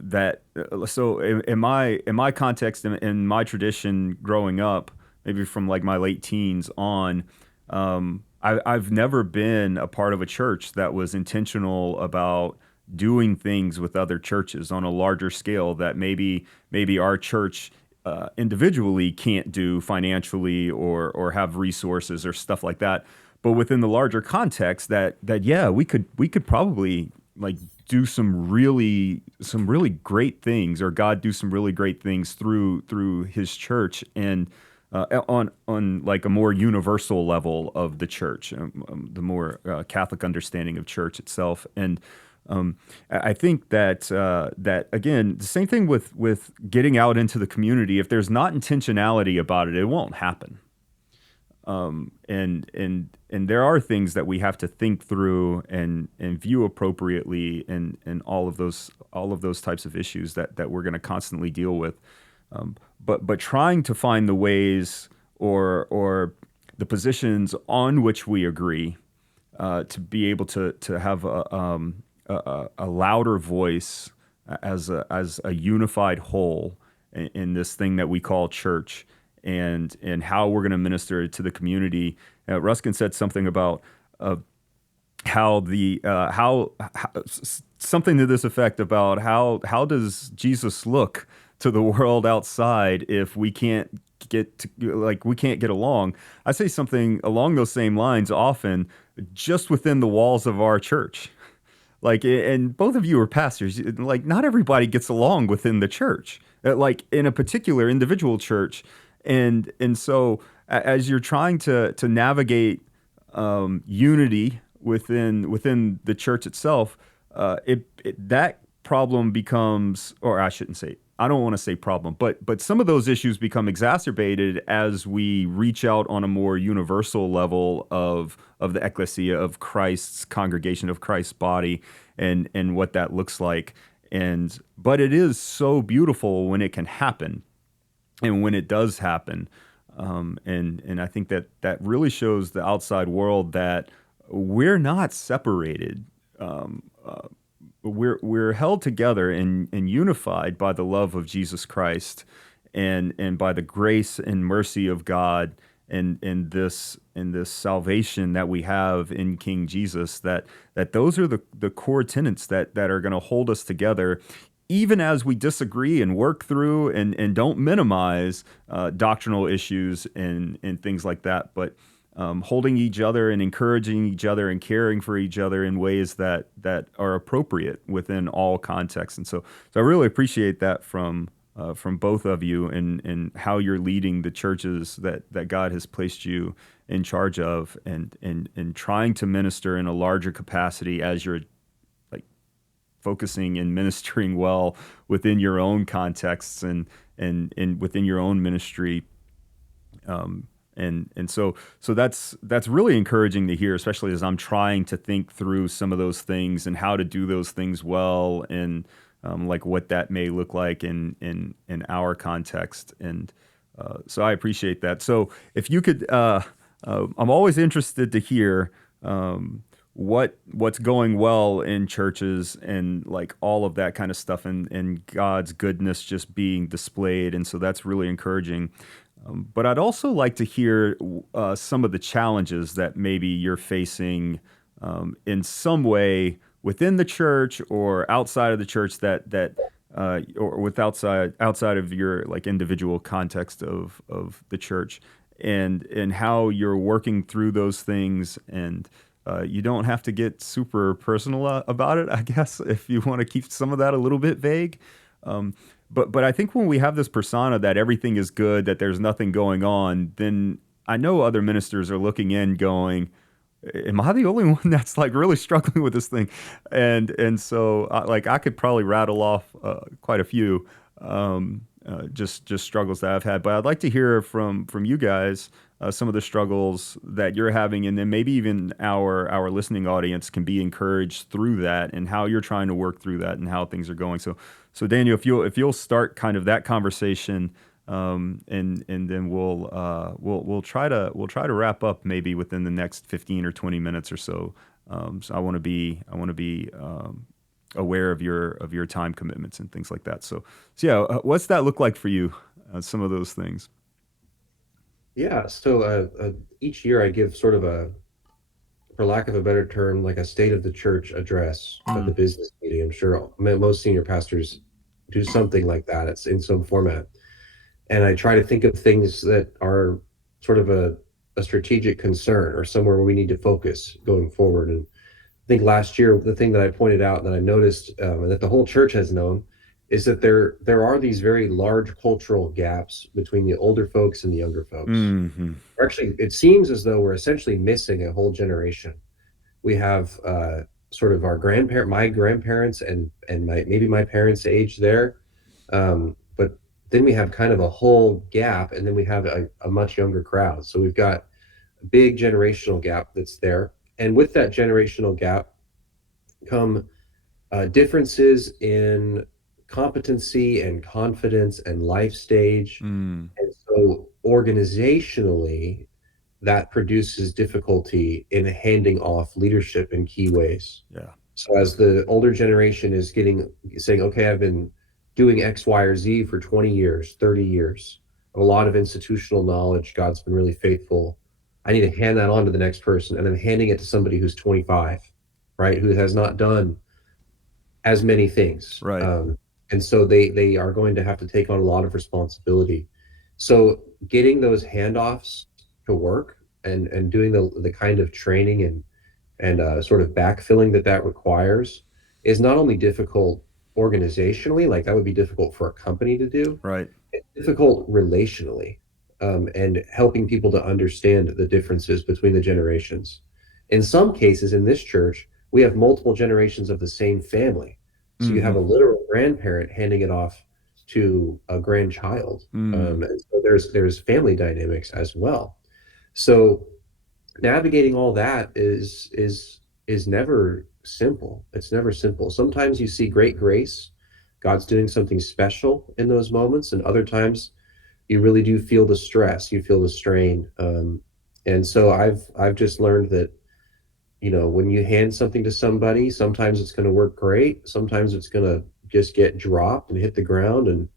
that so in my context in my tradition growing up, maybe from like my late teens on, I've never been a part of a church that was intentional about doing things with other churches on a larger scale that maybe our church individually can't do financially or have resources or stuff like that. But within the larger context, that yeah, we could probably like do some really great things, or God do some really great things through His church, and on like a more universal level of the church, the more Catholic understanding of church itself. And I think that again, the same thing with getting out into the community. If there's not intentionality about it, it won't happen. And there are things that we have to think through and view appropriately, and all of those types of issues that we're going to constantly deal with. But trying to find the ways or the positions on which we agree, to be able to have a louder voice as a unified whole in this thing that we call church, and how we're going to minister to the community. Ruskin said something about how something to this effect about how does Jesus look to the world outside if we can't we can't get along. I say something along those same lines often, just within the walls of our church. Like, and both of you are pastors. Like, not everybody gets along within the church, like in a particular individual church, and so as you're trying to navigate unity within the church itself, that problem becomes, or I shouldn't say, I don't want to say problem, but some of those issues become exacerbated as we reach out on a more universal level of the ecclesia, of Christ's congregation, of Christ's body, and what that looks like. But it is so beautiful when it can happen, and when it does happen. And I think that really shows the outside world that we're not separated. We're held together and unified by the love of Jesus Christ, and by the grace and mercy of God, and this salvation that we have in King Jesus. That those are the core tenets that are going to hold us together, even as we disagree and work through and don't minimize doctrinal issues and things like that, but holding each other and encouraging each other and caring for each other in ways that are appropriate within all contexts. And so I really appreciate that from both of you, and how you're leading the churches that God has placed you in charge of, and trying to minister in a larger capacity as you're like focusing and ministering well within your own contexts and within your own ministry. And so that's really encouraging to hear, especially as I'm trying to think through some of those things and how to do those things well, and like what that may look like in our context. And so I appreciate that. So if you could, I'm always interested to hear what's going well in churches and like all of that kind of stuff, and God's goodness just being displayed. And so that's really encouraging. But I'd also like to hear some of the challenges that maybe you're facing in some way within the church or outside of the church, or with outside of your like individual context of the church, and how you're working through those things. And you don't have to get super personal about it, I guess, if you want to keep some of that a little bit vague. But I think when we have this persona that everything is good, that there's nothing going on, then I know other ministers are looking in going, am I the only one that's like really struggling with this thing? And so like I could probably rattle off quite a few just struggles that I've had. But I'd like to hear from you guys some of the struggles that you're having, and then maybe even our listening audience can be encouraged through that, and how you're trying to work through that, and how things are going. So Daniel, if you'll start kind of that conversation, and then we'll try to wrap up maybe within the next 15 or 20 minutes or so. So I want to be aware of your time commitments and things like that. So yeah, what's that look like for you? Some of those things. Yeah. So each year I give sort of for lack of a better term, like a state of the church address at the business meeting. I'm sure most senior pastors do something like that. It's in some format. And I try to think of things that are sort of a strategic concern or somewhere where we need to focus going forward. And I think last year, the thing that I pointed out that I noticed, and that the whole church has known, is that there are these very large cultural gaps between the older folks and the younger folks. Mm-hmm. Actually, it seems as though we're essentially missing a whole generation. We have sort of my grandparents and maybe my parents' age there, but then we have kind of a whole gap, and then we have a much younger crowd. So we've got a big generational gap that's there, and with that generational gap come differences in competency and confidence and life stage. And so organizationally, that produces difficulty in handing off leadership in key ways. Yeah. So as the older generation is saying, okay, I've been doing X, Y, or Z for 20 years, 30 years, a lot of institutional knowledge, God's been really faithful. I need to hand that on to the next person. And I'm handing it to somebody who's 25, right? Who has not done as many things. Right. And so they are going to have to take on a lot of responsibility. So getting those handoffs to work and doing the kind of training and sort of backfilling that requires is not only difficult organizationally, like that would be difficult for a company to do. Right. It's difficult relationally, and helping people to understand the differences between the generations. In some cases in this church, we have multiple generations of the same family. So you have a literal grandparent handing it off to a grandchild. And so there's family dynamics as well. So navigating all that is never simple. It's never simple. Sometimes you see great grace. God's doing something special in those moments, and other times you really do feel the stress, you feel the strain. And so I've just learned that, when you hand something to somebody, sometimes it's going to work great. Sometimes it's going to just get dropped and hit the ground. And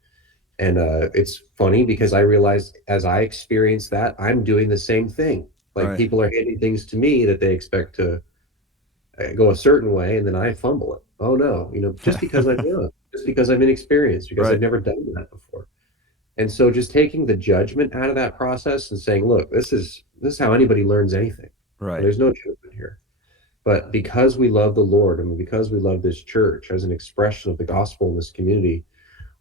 it's funny because I realized as I experience that, I'm doing the same thing. Like Right. people are handing things to me that they expect to go a certain way, and then I fumble it. Oh no, just because I'm young, just because I'm inexperienced, because Right. I've never done that before. And so just taking the judgment out of that process and saying, look, this is how anybody learns anything. Right. There's no judgment here. But because we love the Lord and because we love this church as an expression of the gospel in this community,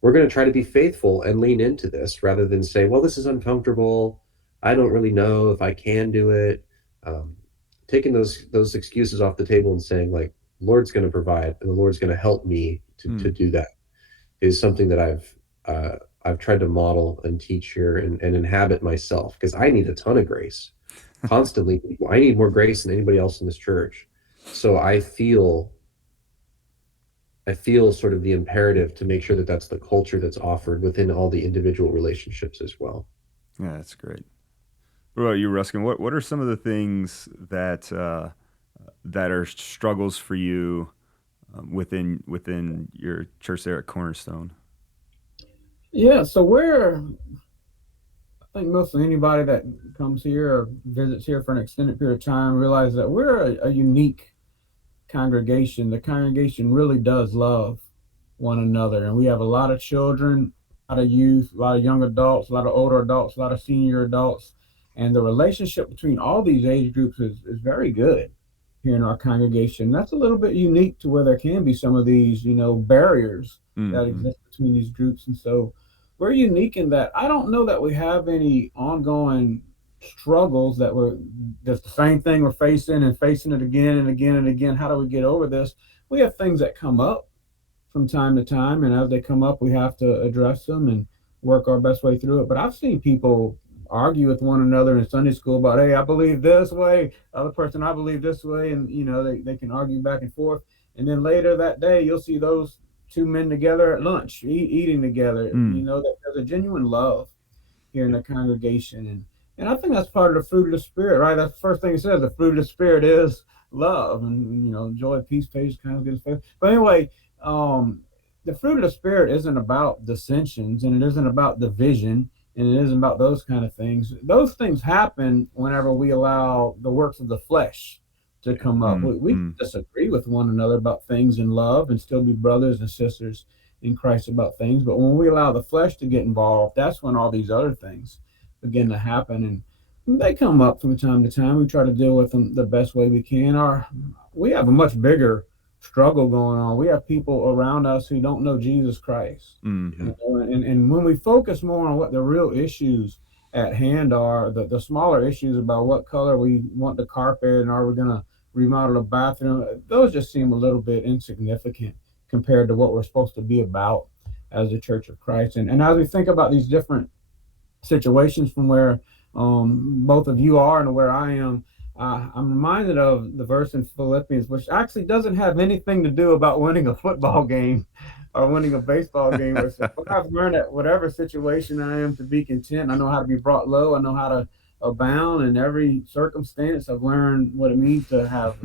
we're going to try to be faithful and lean into this rather than say, well, this is uncomfortable. I don't really know if I can do it. Taking those excuses off the table and saying, like, Lord's going to provide and the Lord's going to help me to do that is something that I've tried to model and teach here and inhabit myself, because I need a ton of grace constantly. I need more grace than anybody else in this church. So I feel sort of the imperative to make sure that that's the culture that's offered within all the individual relationships as well. Yeah, that's great. What about you, Ruskin? What are some of the things that that are struggles for you within your church there at Cornerstone? Yeah, so I think mostly anybody that comes here or visits here for an extended period of time realizes that we're a unique congregation. The congregation really does love one another, and we have a lot of children, a lot of youth, a lot of young adults, a lot of older adults, a lot of senior adults, and the relationship between all these age groups is very good here in our congregation. That's a little bit unique to where there can be some of these, barriers that Mm-hmm. exist between these groups, and so we're unique in that I don't know that we have any ongoing struggles that we're that's the same thing we're facing and facing it again and again and again. How do we get over this? We have things that come up from time to time, and as they come up, we have to address them and work our best way through it. But I've seen people argue with one another in Sunday school about, hey, I believe this way, the other person, I believe this way, and they can argue back and forth. And then later that day, you'll see those two men together at lunch, eating together. Mm. That there's a genuine love here in the congregation. And I think that's part of the fruit of the spirit, right? That's the first thing it says. The fruit of the spirit is love and joy, peace, patience, kindness, goodness, faith. But anyway, the fruit of the spirit isn't about dissensions and it isn't about division and it isn't about those kind of things. Those things happen whenever we allow the works of the flesh to come up. We Mm-hmm. disagree with one another about things in love and still be brothers and sisters in Christ about things. But when we allow the flesh to get involved, that's when all these other things begin to happen. And they come up from time to time. We try to deal with them the best way we can. We have a much bigger struggle going on. We have people around us who don't know Jesus Christ. Mm-hmm. And when we focus more on what the real issues at hand are, the smaller issues about what color we want the carpet and are we going to remodel a bathroom, those just seem a little bit insignificant compared to what we're supposed to be about as the Church of Christ. And as we think about these different situations from where both of you are and where I am, I'm reminded of the verse in Philippians, which actually doesn't have anything to do about winning a football game or winning a baseball game. Where it says, "But I've learned that whatever situation I am to be content. I know how to be brought low. I know how to abound in every circumstance. I've learned what it means to have,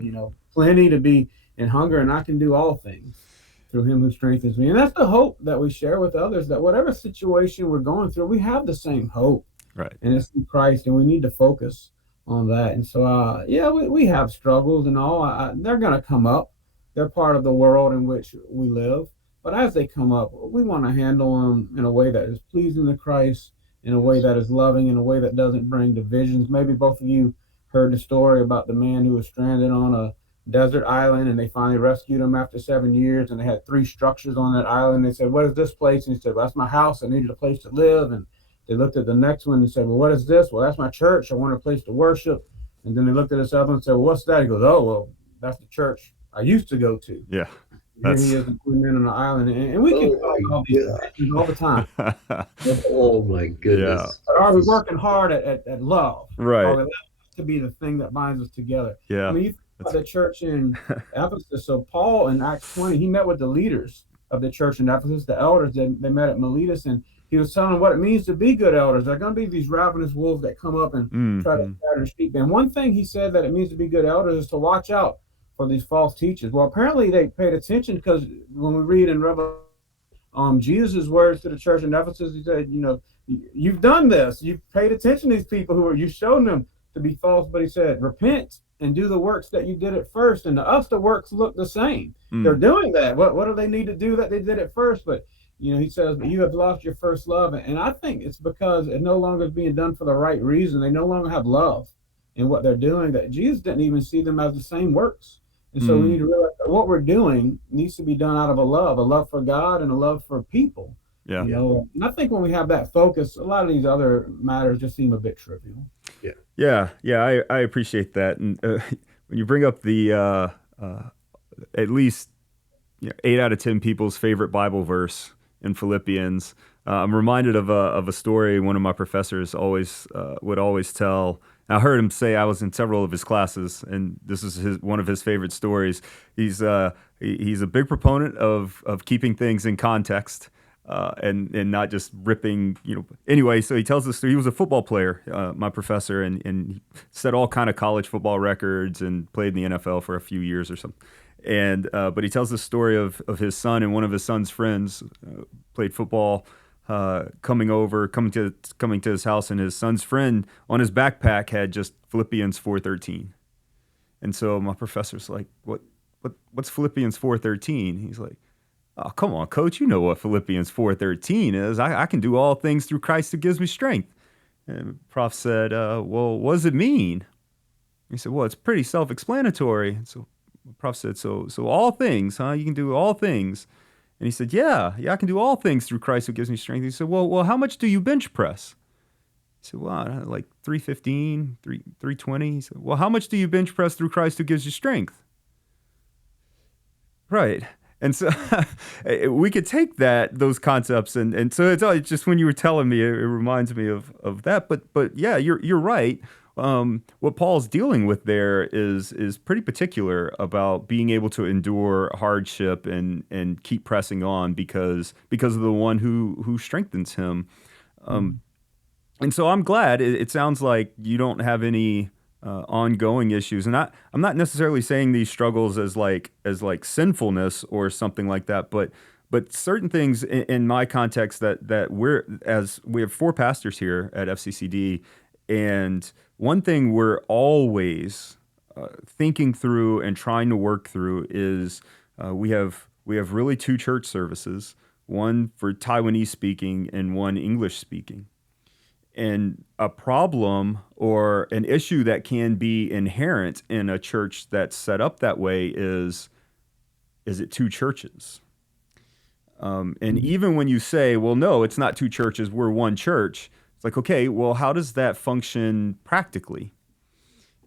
plenty, to be in hunger, and I can do all things through him who strengthens me." And that's the hope that we share with others, that whatever situation we're going through, we have the same hope, Right. and it's in Christ, and we need to focus on that. And so, yeah, we have struggles and all. They're going to come up. They're part of the world in which we live. But as they come up, we want to handle them in a way that is pleasing to Christ, in a way that is loving, in a way that doesn't bring divisions. Maybe both of you heard the story about the man who was stranded on a desert island, and they finally rescued him after 7 years, and they had three structures on that island. They said, "What is this place?" And he said, "Well, that's my house. I needed a place to live." And they looked at the next one and said, "Well, what is this?" "Well, that's my church. I wanted a place to worship." And then they looked at this other one and said, "Well, what's that?" He goes, "Oh, well, that's the church I used to go to." Yeah. Here he That's is, three men on the island, and we can Oh cause my all these God. things all the time. Oh my yeah. goodness. But are we working hard at love? Are Right. we allowing it to be the thing that binds us together? I Yeah. mean, you think about That's the church in Ephesus. So Paul in Acts 20, he met with the leaders of the church in Ephesus, the elders. They met at Miletus, and he was telling them what it means to be good elders. There are going to be these ravenous wolves that come up and try to mm-hmm. scatter the sheep. And one thing he said that it means to be good elders is to watch out for these false teachers. Well, apparently they paid attention, because when we read in Revelation, Jesus' words to the church in Ephesus, he said, "You've done this. You've paid attention to these people you've shown them to be false." But he said, "Repent and do the works that you did at first." And to us, the works look the same. They're doing that. What do they need to do that they did at first? But he says, "But you have lost your first love." And I think it's because it no longer is being done for the right reason. They no longer have love in what they're doing. That Jesus didn't even see them as the same works. And so we need to realize that what we're doing needs to be done out of a love for God and a love for people. Yeah. And I think when we have that focus, a lot of these other matters just seem a bit trivial. Yeah. I appreciate that. And when you bring up the at least 8 out of 10 people's favorite Bible verse in Philippians, I'm reminded of a story one of my professors would always tell. I heard him say, I was in several of his classes, and this is one of his favorite stories. He's a big proponent of keeping things in context. and not just ripping, Anyway, so he tells us he was a football player, my professor, and he set all kind of college football records and played in the NFL for a few years or something. And but he tells the story of his son, and one of his son's friends played football, coming to his house, and his son's friend on his backpack had just Philippians 4:13. And so my professor's like, what's Philippians 4:13? He's like, oh, come on, coach, you know what Philippians 4:13 is. I can do all things through Christ who gives me strength. And the prof said, well, what does it mean? He said, well, it's pretty self-explanatory. So the prof said, so all things, huh? You can do all things. And he said, yeah, I can do all things through Christ who gives me strength. He said, well, how much do you bench press? He said, well, like 315, 320. He said, well, how much do you bench press through Christ who gives you strength? Right. And so we could take those concepts, and so it's just when you were telling me, it reminds me of that. But yeah, you're right. What Paul's dealing with there is pretty particular about being able to endure hardship and keep pressing on because of the one who strengthens him. And so I'm glad. It sounds like you don't have any ongoing issues, and I'm not necessarily saying these struggles as like sinfulness or something like that, but certain things in my context that we have 4 pastors here at FCCD, and one thing we're always thinking through and trying to work through is we have really 2 church services, one for Taiwanese speaking and one English speaking. And a problem or an issue that can be inherent in a church that's set up that way is it 2 churches? And even when you say, well, no, it's not 2 churches, we're one church, it's like, okay, well, how does that function practically?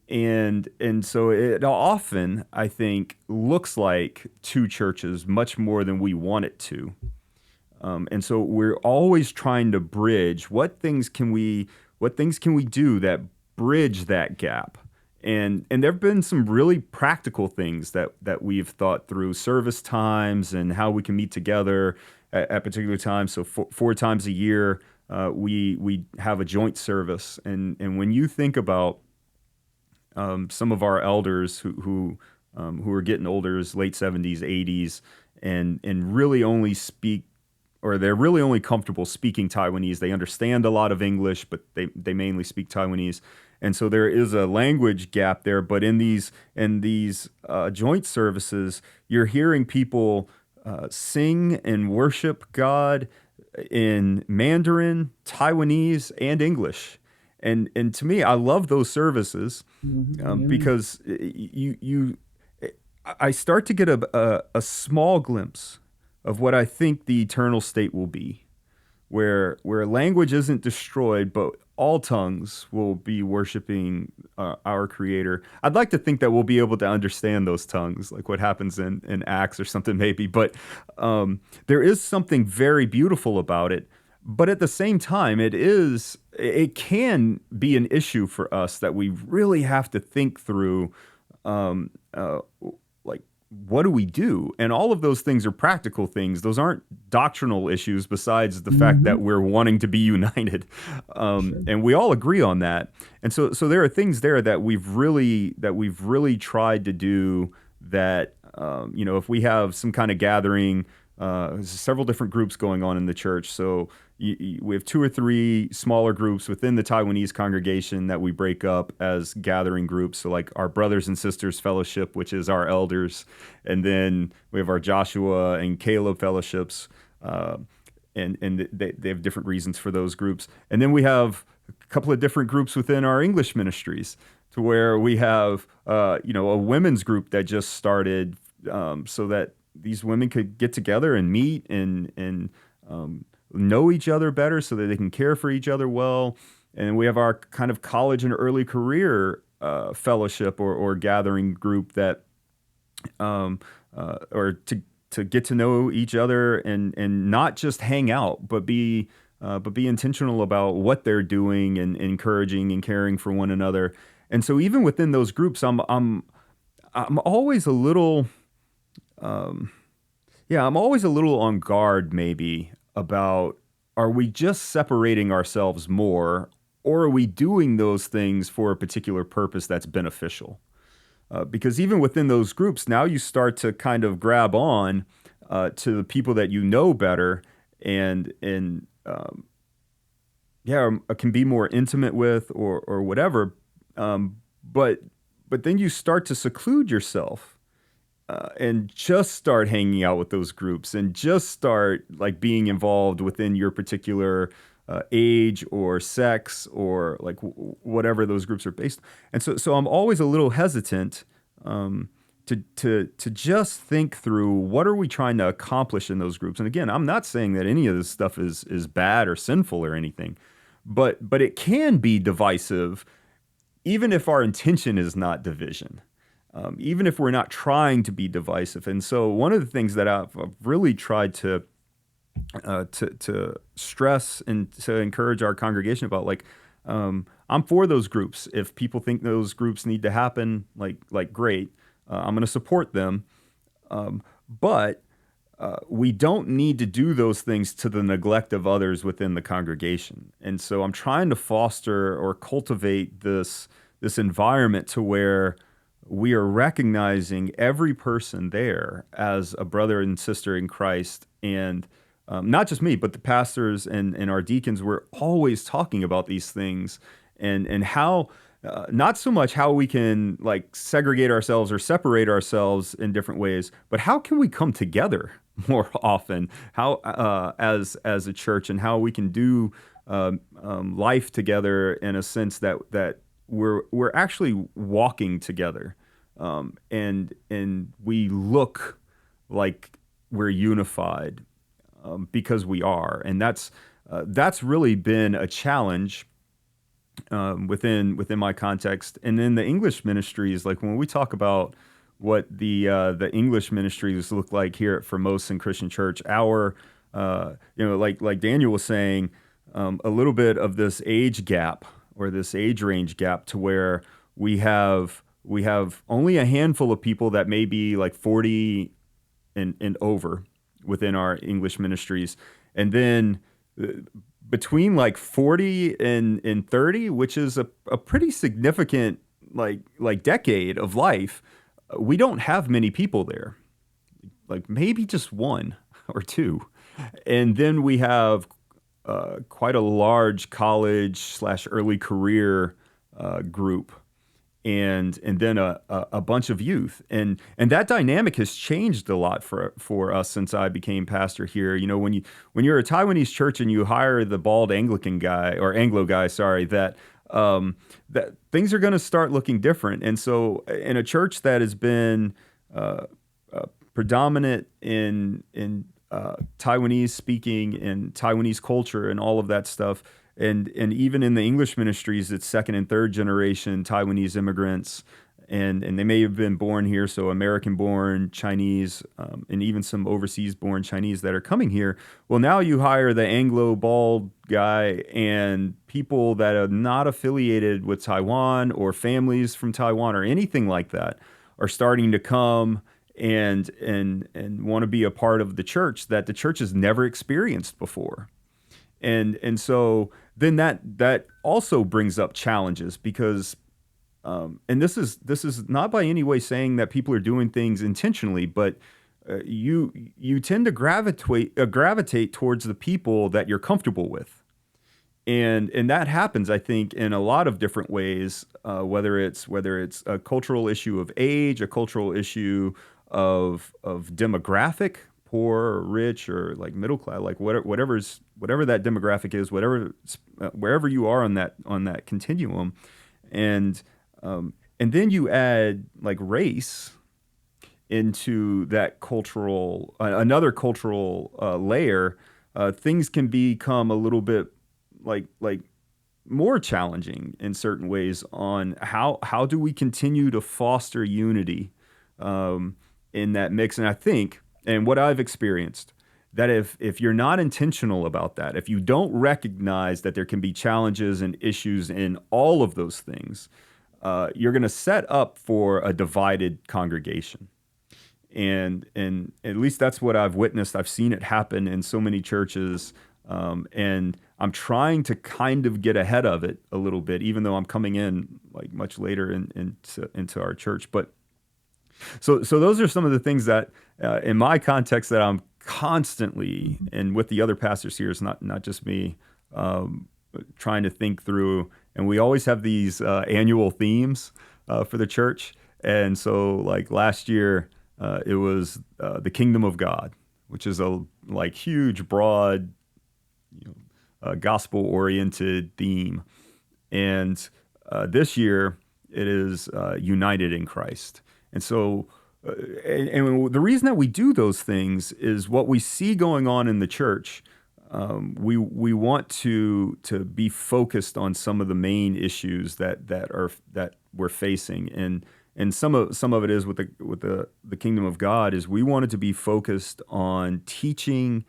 And so it often, I think, looks like 2 churches much more than we want it to. And so we're always trying to bridge what things can we do that bridge that gap. And there have been some really practical things that we've thought through, service times and how we can meet together at particular times. So 4 times a year, we have a joint service. And when you think about some of our elders who are getting older, late 70s, 80s, and really only speak, or they're really only comfortable speaking Taiwanese. They understand a lot of English, but they mainly speak Taiwanese. And so there is a language gap there. But in these joint services, you're hearing people sing and worship God in Mandarin, Taiwanese, and English. And to me, I love those services because I start to get a small glimpse of what I think the eternal state will be, where language isn't destroyed, but all tongues will be worshiping our Creator. I'd like to think that we'll be able to understand those tongues, like what happens in Acts or something maybe, but there is something very beautiful about it. But at the same time, it can be an issue for us that we really have to think through, like, what do we do? And all of those things are practical things. Those aren't doctrinal issues besides the fact that we're wanting to be united. And we all agree on that. And so there are things there that we've really tried to do that, if we have some kind of gathering, several different groups going on in the church. So we have 2 or 3 smaller groups within the Taiwanese congregation that we break up as gathering groups. So like our brothers and sisters fellowship, which is our elders. And then we have our Joshua and Caleb fellowships. And they have different reasons for those groups. And then we have a couple of different groups within our English ministries, to where we have, a women's group that just started, so that these women could get together and meet and know each other better, so that they can care for each other well. And we have our kind of college and early career fellowship or gathering group that, or to get to know each other and not just hang out, but be intentional about what they're doing and encouraging and caring for one another. And so even within those groups, I'm always a little, I'm always a little on guard maybe about, are we just separating ourselves more, or are we doing those things for a particular purpose that's beneficial? Because even within those groups, now you start to kind of grab on to the people that you know better, and can be more intimate with, or whatever. But then you start to seclude yourself, and just start hanging out with those groups, and just start like being involved within your particular age or sex, or like whatever those groups are based. And so I'm always a little hesitant to just think through, what are we trying to accomplish in those groups. And again, I'm not saying that any of this stuff is bad or sinful or anything, but it can be divisive, even if our intention is not division. Even if we're not trying to be divisive. And so one of the things that I've really tried to stress and to encourage our congregation about, like, I'm for those groups. If people think those groups need to happen, like great, I'm going to support them. But we don't need to do those things to the neglect of others within the congregation. And so I'm trying to foster or cultivate this environment to where we are recognizing every person there as a brother and sister in Christ. And not just me, but the pastors and our deacons, we're always talking about these things, and how, not so much how we can like segregate ourselves or separate ourselves in different ways, but how can we come together more often, how as a church, and how we can do life together in a sense that we're actually walking together, and we look like we're unified, because we are. And that's really been a challenge within my context. And then the English ministries, like when we talk about what the English ministries look like here at Formosan Christian Church, our like Daniel was saying, a little bit of this age gap, or this age range gap, to where we have only a handful of people that may be like 40 and over within our English ministries. And then between like 40 and 30, which is a pretty significant like decade of life, we don't have many people there, like maybe just one or two. And then we have quite a large college/early career group, and then a bunch of youth, and that dynamic has changed a lot for us since I became pastor here. You know, when you're a Taiwanese church and you hire the bald Anglican guy, or Anglo guy, sorry, that things are going to start looking different. And so in a church that has been predominant in Taiwanese speaking and Taiwanese culture and all of that stuff, and even in the English ministries, it's second and third generation Taiwanese immigrants, and they may have been born here, so American-born Chinese, and even some overseas-born Chinese that are coming here. Well, now you hire the Anglo bald guy, and people that are not affiliated with Taiwan, or families from Taiwan, or anything like that, are starting to come and want to be a part of the church that the church has never experienced before. And so then that also brings up challenges, because and this is not by any way saying that people are doing things intentionally, but you tend to gravitate towards the people that you're comfortable with. And that happens, I think, in a lot of different ways, whether it's a cultural issue of age, a cultural issue of demographic, poor or rich or like middle class, like whatever that demographic is, wherever you are on that continuum, and then you add like race into that another cultural layer, things can become a little bit like more challenging in certain ways on how do we continue to foster unity in that mix. And I think, and what I've experienced, that if you're not intentional about that, if you don't recognize that there can be challenges and issues in all of those things, you're going to set up for a divided congregation. and at least that's what I've witnessed. I've seen it happen in so many churches, and I'm trying to kind of get ahead of it a little bit, even though I'm coming in like much later into our church. But so those are some of the things that, in my context, that I'm constantly, and with the other pastors here, it's not just me, trying to think through. And we always have these annual themes for the church. And so, like last year, it was the kingdom of God, which is a like huge, broad, gospel-oriented theme. And this year, it is united in Christ. And so, and the reason that we do those things is what we see going on in the church. We want to be focused on some of the main issues that we're facing, and some of it is with the kingdom of God is we wanted to be focused on teaching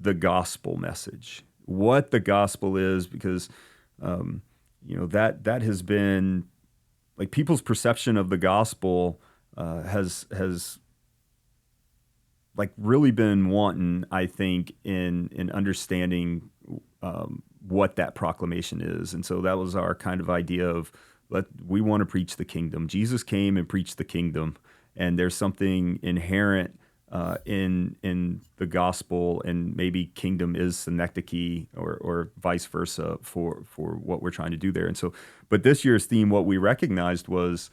the gospel message, what the gospel is, because that has been like people's perception of the gospel has like really been wanting, I think, in understanding what that proclamation is. And so that was our kind of idea of we want to preach the kingdom. Jesus came and preached the kingdom, and there's something inherent in the gospel, and maybe kingdom is synecdoche or vice versa for what we're trying to do there. And so, but this year's theme, what we recognized was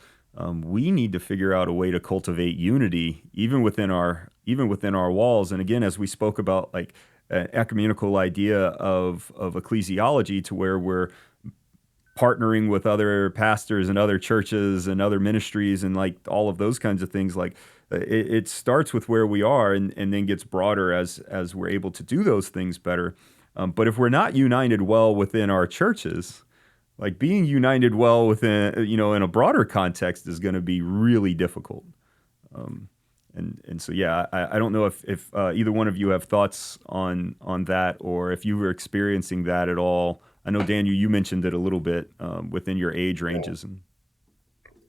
we need to figure out a way to cultivate unity even within our walls. And again, as we spoke about, like an ecumenical idea of ecclesiology, to where we're partnering with other pastors and other churches and other ministries and like all of those kinds of things. Like it starts with where we are and then gets broader as we're able to do those things better. But if we're not united well within our churches, like being united well within, in a broader context is going to be really difficult. And so, yeah, I don't know if either one of you have thoughts on that, or if you were experiencing that at all. I know, Daniel, you mentioned it a little bit within your age ranges.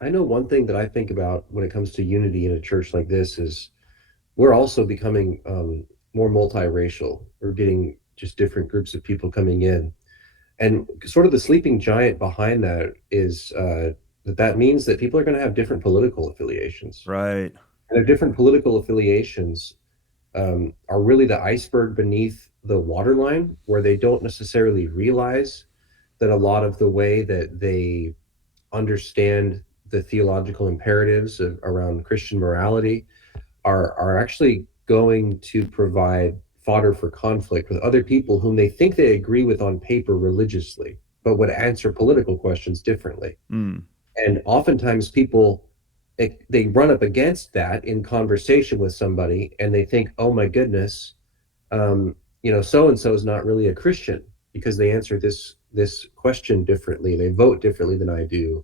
I know one thing that I think about when it comes to unity in a church like this is we're also becoming more multiracial. We're getting just different groups of people coming in. And sort of the sleeping giant behind that is that means that people are going to have different political affiliations. Right. And their different political affiliations are really the iceberg beneath the waterline, where they don't necessarily realize that a lot of the way that they understand the theological imperatives around Christian morality are actually going to provide fodder for conflict with other people whom they think they agree with on paper religiously, but would answer political questions differently. And oftentimes people, they run up against that in conversation with somebody, and they think, oh my goodness, so-and-so is not really a Christian because they answer this question differently. They vote differently than I do,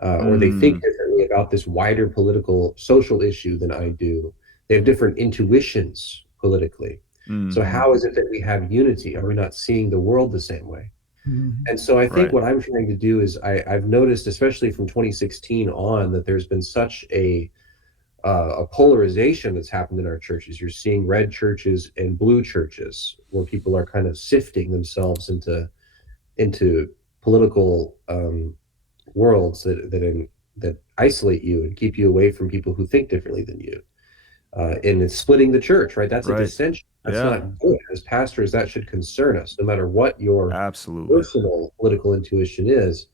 or they think differently about this wider political social issue than I do. They have different intuitions politically. So how is it that we have unity? Are we not seeing the world the same way? And so I think what I'm trying to do is I've noticed, especially from 2016 on, that there's been such a polarization that's happened in our churches. You're seeing red churches and blue churches, where people are kind of sifting themselves into political worlds that isolate you and keep you away from people who think differently than you. And it's splitting the church, right? That's a dissension. That's not good. As pastors, that should concern us, no matter what your personal political intuition is.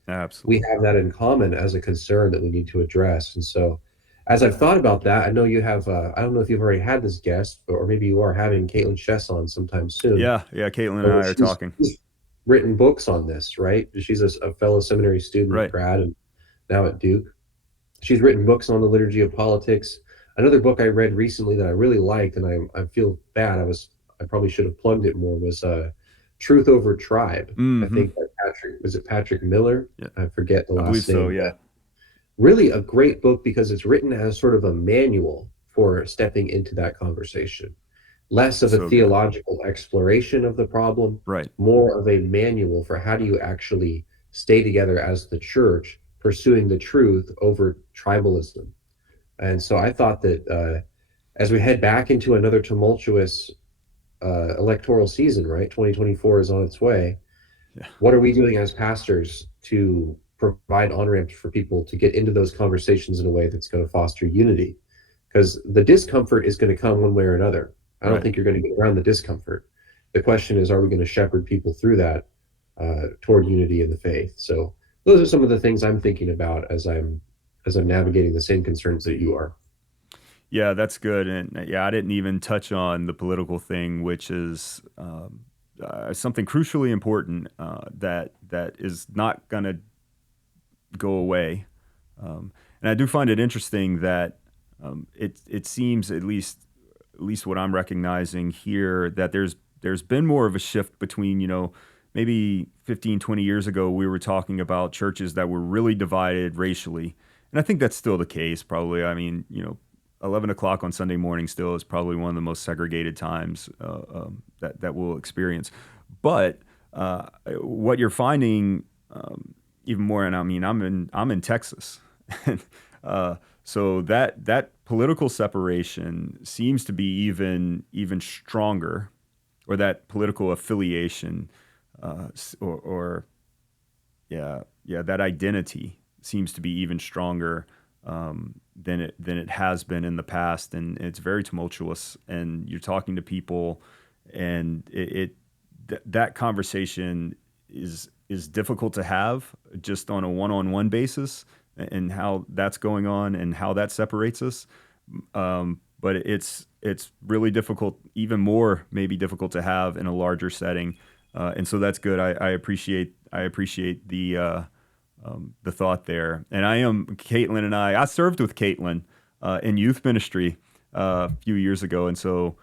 We have that in common as a concern that we need to address. And so, as I've thought about that, I know you have, I don't know if you've already had this guest, or maybe you are having Caitlin Chess on sometime soon. Yeah, Caitlin and I are talking. She's written books on this, right? She's a fellow seminary student at Grad and now at Duke. She's written books on the liturgy of politics. Another book I read recently that I really liked, and I feel bad, I probably should have plugged it more, was Truth Over Tribe. I think that Patrick Miller? Yeah. I forget the last name. I believe so, yeah. Really a great book because it's written as sort of a manual for stepping into that conversation. Less of a theological exploration of the problem, more of a manual for how do you actually stay together as the church, pursuing the truth over tribalism. And so I thought that as we head back into another tumultuous electoral season, right? 2024 is on its way. Yeah. What are we doing as pastors to provide on-ramps for people to get into those conversations in a way that's going to foster unity? Because the discomfort is going to come one way or another. I don't think you're going to get around the discomfort. The question is, are we going to shepherd people through that toward unity in the faith? So those are some of the things I'm thinking about as I'm navigating the same concerns that you are. Yeah, that's good. And I didn't even touch on the political thing, which is something crucially important that is not going to go away. And I do find it interesting that it seems, at least what I'm recognizing here, that there's been more of a shift between, maybe 15, 20 years ago, we were talking about churches that were really divided racially. And I think that's still the case, probably. I mean, 11 o'clock on Sunday morning still is probably one of the most segregated times that we'll experience. But what you're finding even more, and I mean, I'm in Texas, so that political separation seems to be even stronger, or that political affiliation, or that identity seems to be even stronger than it has been in the past, and it's very tumultuous. And you're talking to people, and that conversation is difficult to have just on a one-on-one basis, and how that's going on and how that separates us. But it's really difficult, even more maybe difficult to have in a larger setting. And so that's good. I appreciate the thought there. And Caitlin and I served with Caitlin in youth ministry a few years ago, and so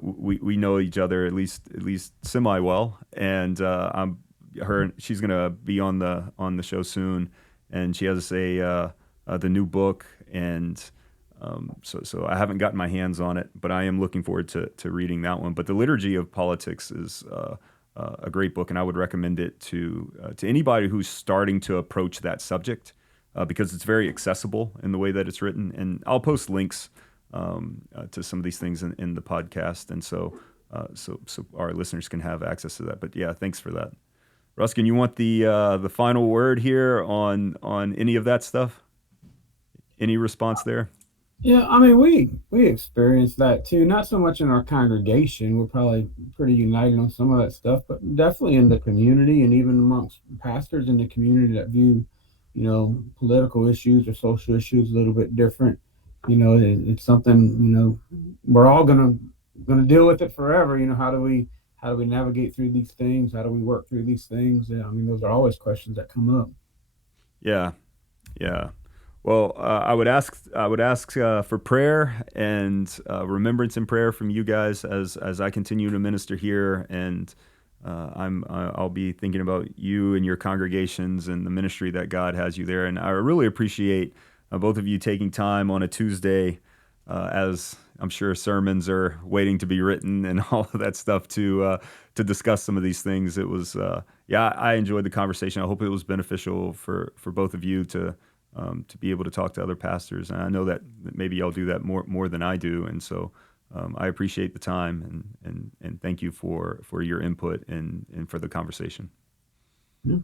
we know each other at least semi well. And she's gonna be on the show soon, and she has the new book, and so I haven't gotten my hands on it, but I am looking forward to reading that one. But The Liturgy of Politics is a great book, and I would recommend it to anybody who's starting to approach that subject, because it's very accessible in the way that it's written. And I'll post links to some of these things in the podcast, and so our listeners can have access to that. But yeah, thanks for that. Ruskin, you want the final word here on any of that stuff? Any response there? Yeah, I mean, we experienced that too. Not so much in our congregation. We're probably pretty united on some of that stuff, but definitely in the community, and even amongst pastors in the community that view, political issues or social issues a little bit different. It's something, we're all gonna deal with it forever. How do we navigate through these things? How do we work through these things? I mean, those are always questions that come up. Yeah. Well, I would ask for prayer and remembrance and prayer from you guys as I continue to minister here, and I'll be thinking about you and your congregations and the ministry that God has you there. And I really appreciate both of you taking time on a Tuesday, as I'm sure sermons are waiting to be written and all of that stuff, to discuss some of these things. It was I enjoyed the conversation. I hope it was beneficial for both of you to be able to talk to other pastors. And I know that maybe y'all do that more than I do. And so I appreciate the time, and thank you for your input and for the conversation. Yeah.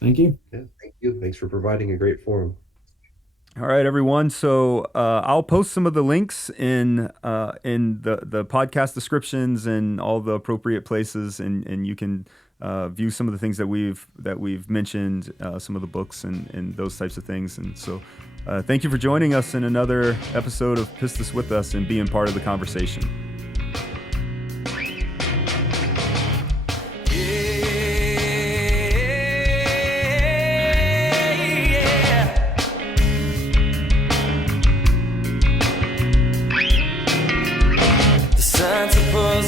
Thank you. Yeah, thank you. Thanks for providing a great forum. All right, everyone. So I'll post some of the links in the podcast descriptions and all the appropriate places, and you can view some of the things that we've mentioned, some of the books and those types of things. And so thank you for joining us in another episode of Pistis with us and being part of the conversation.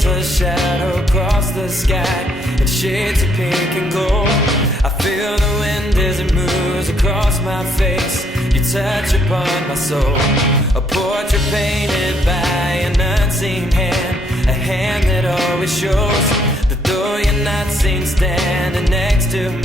A shadow across the sky and shades of pink and gold. I feel the wind as it moves across my face. You touch upon my soul. A portrait painted by an unseen hand, a hand that always shows that though you're not seen standing next to me,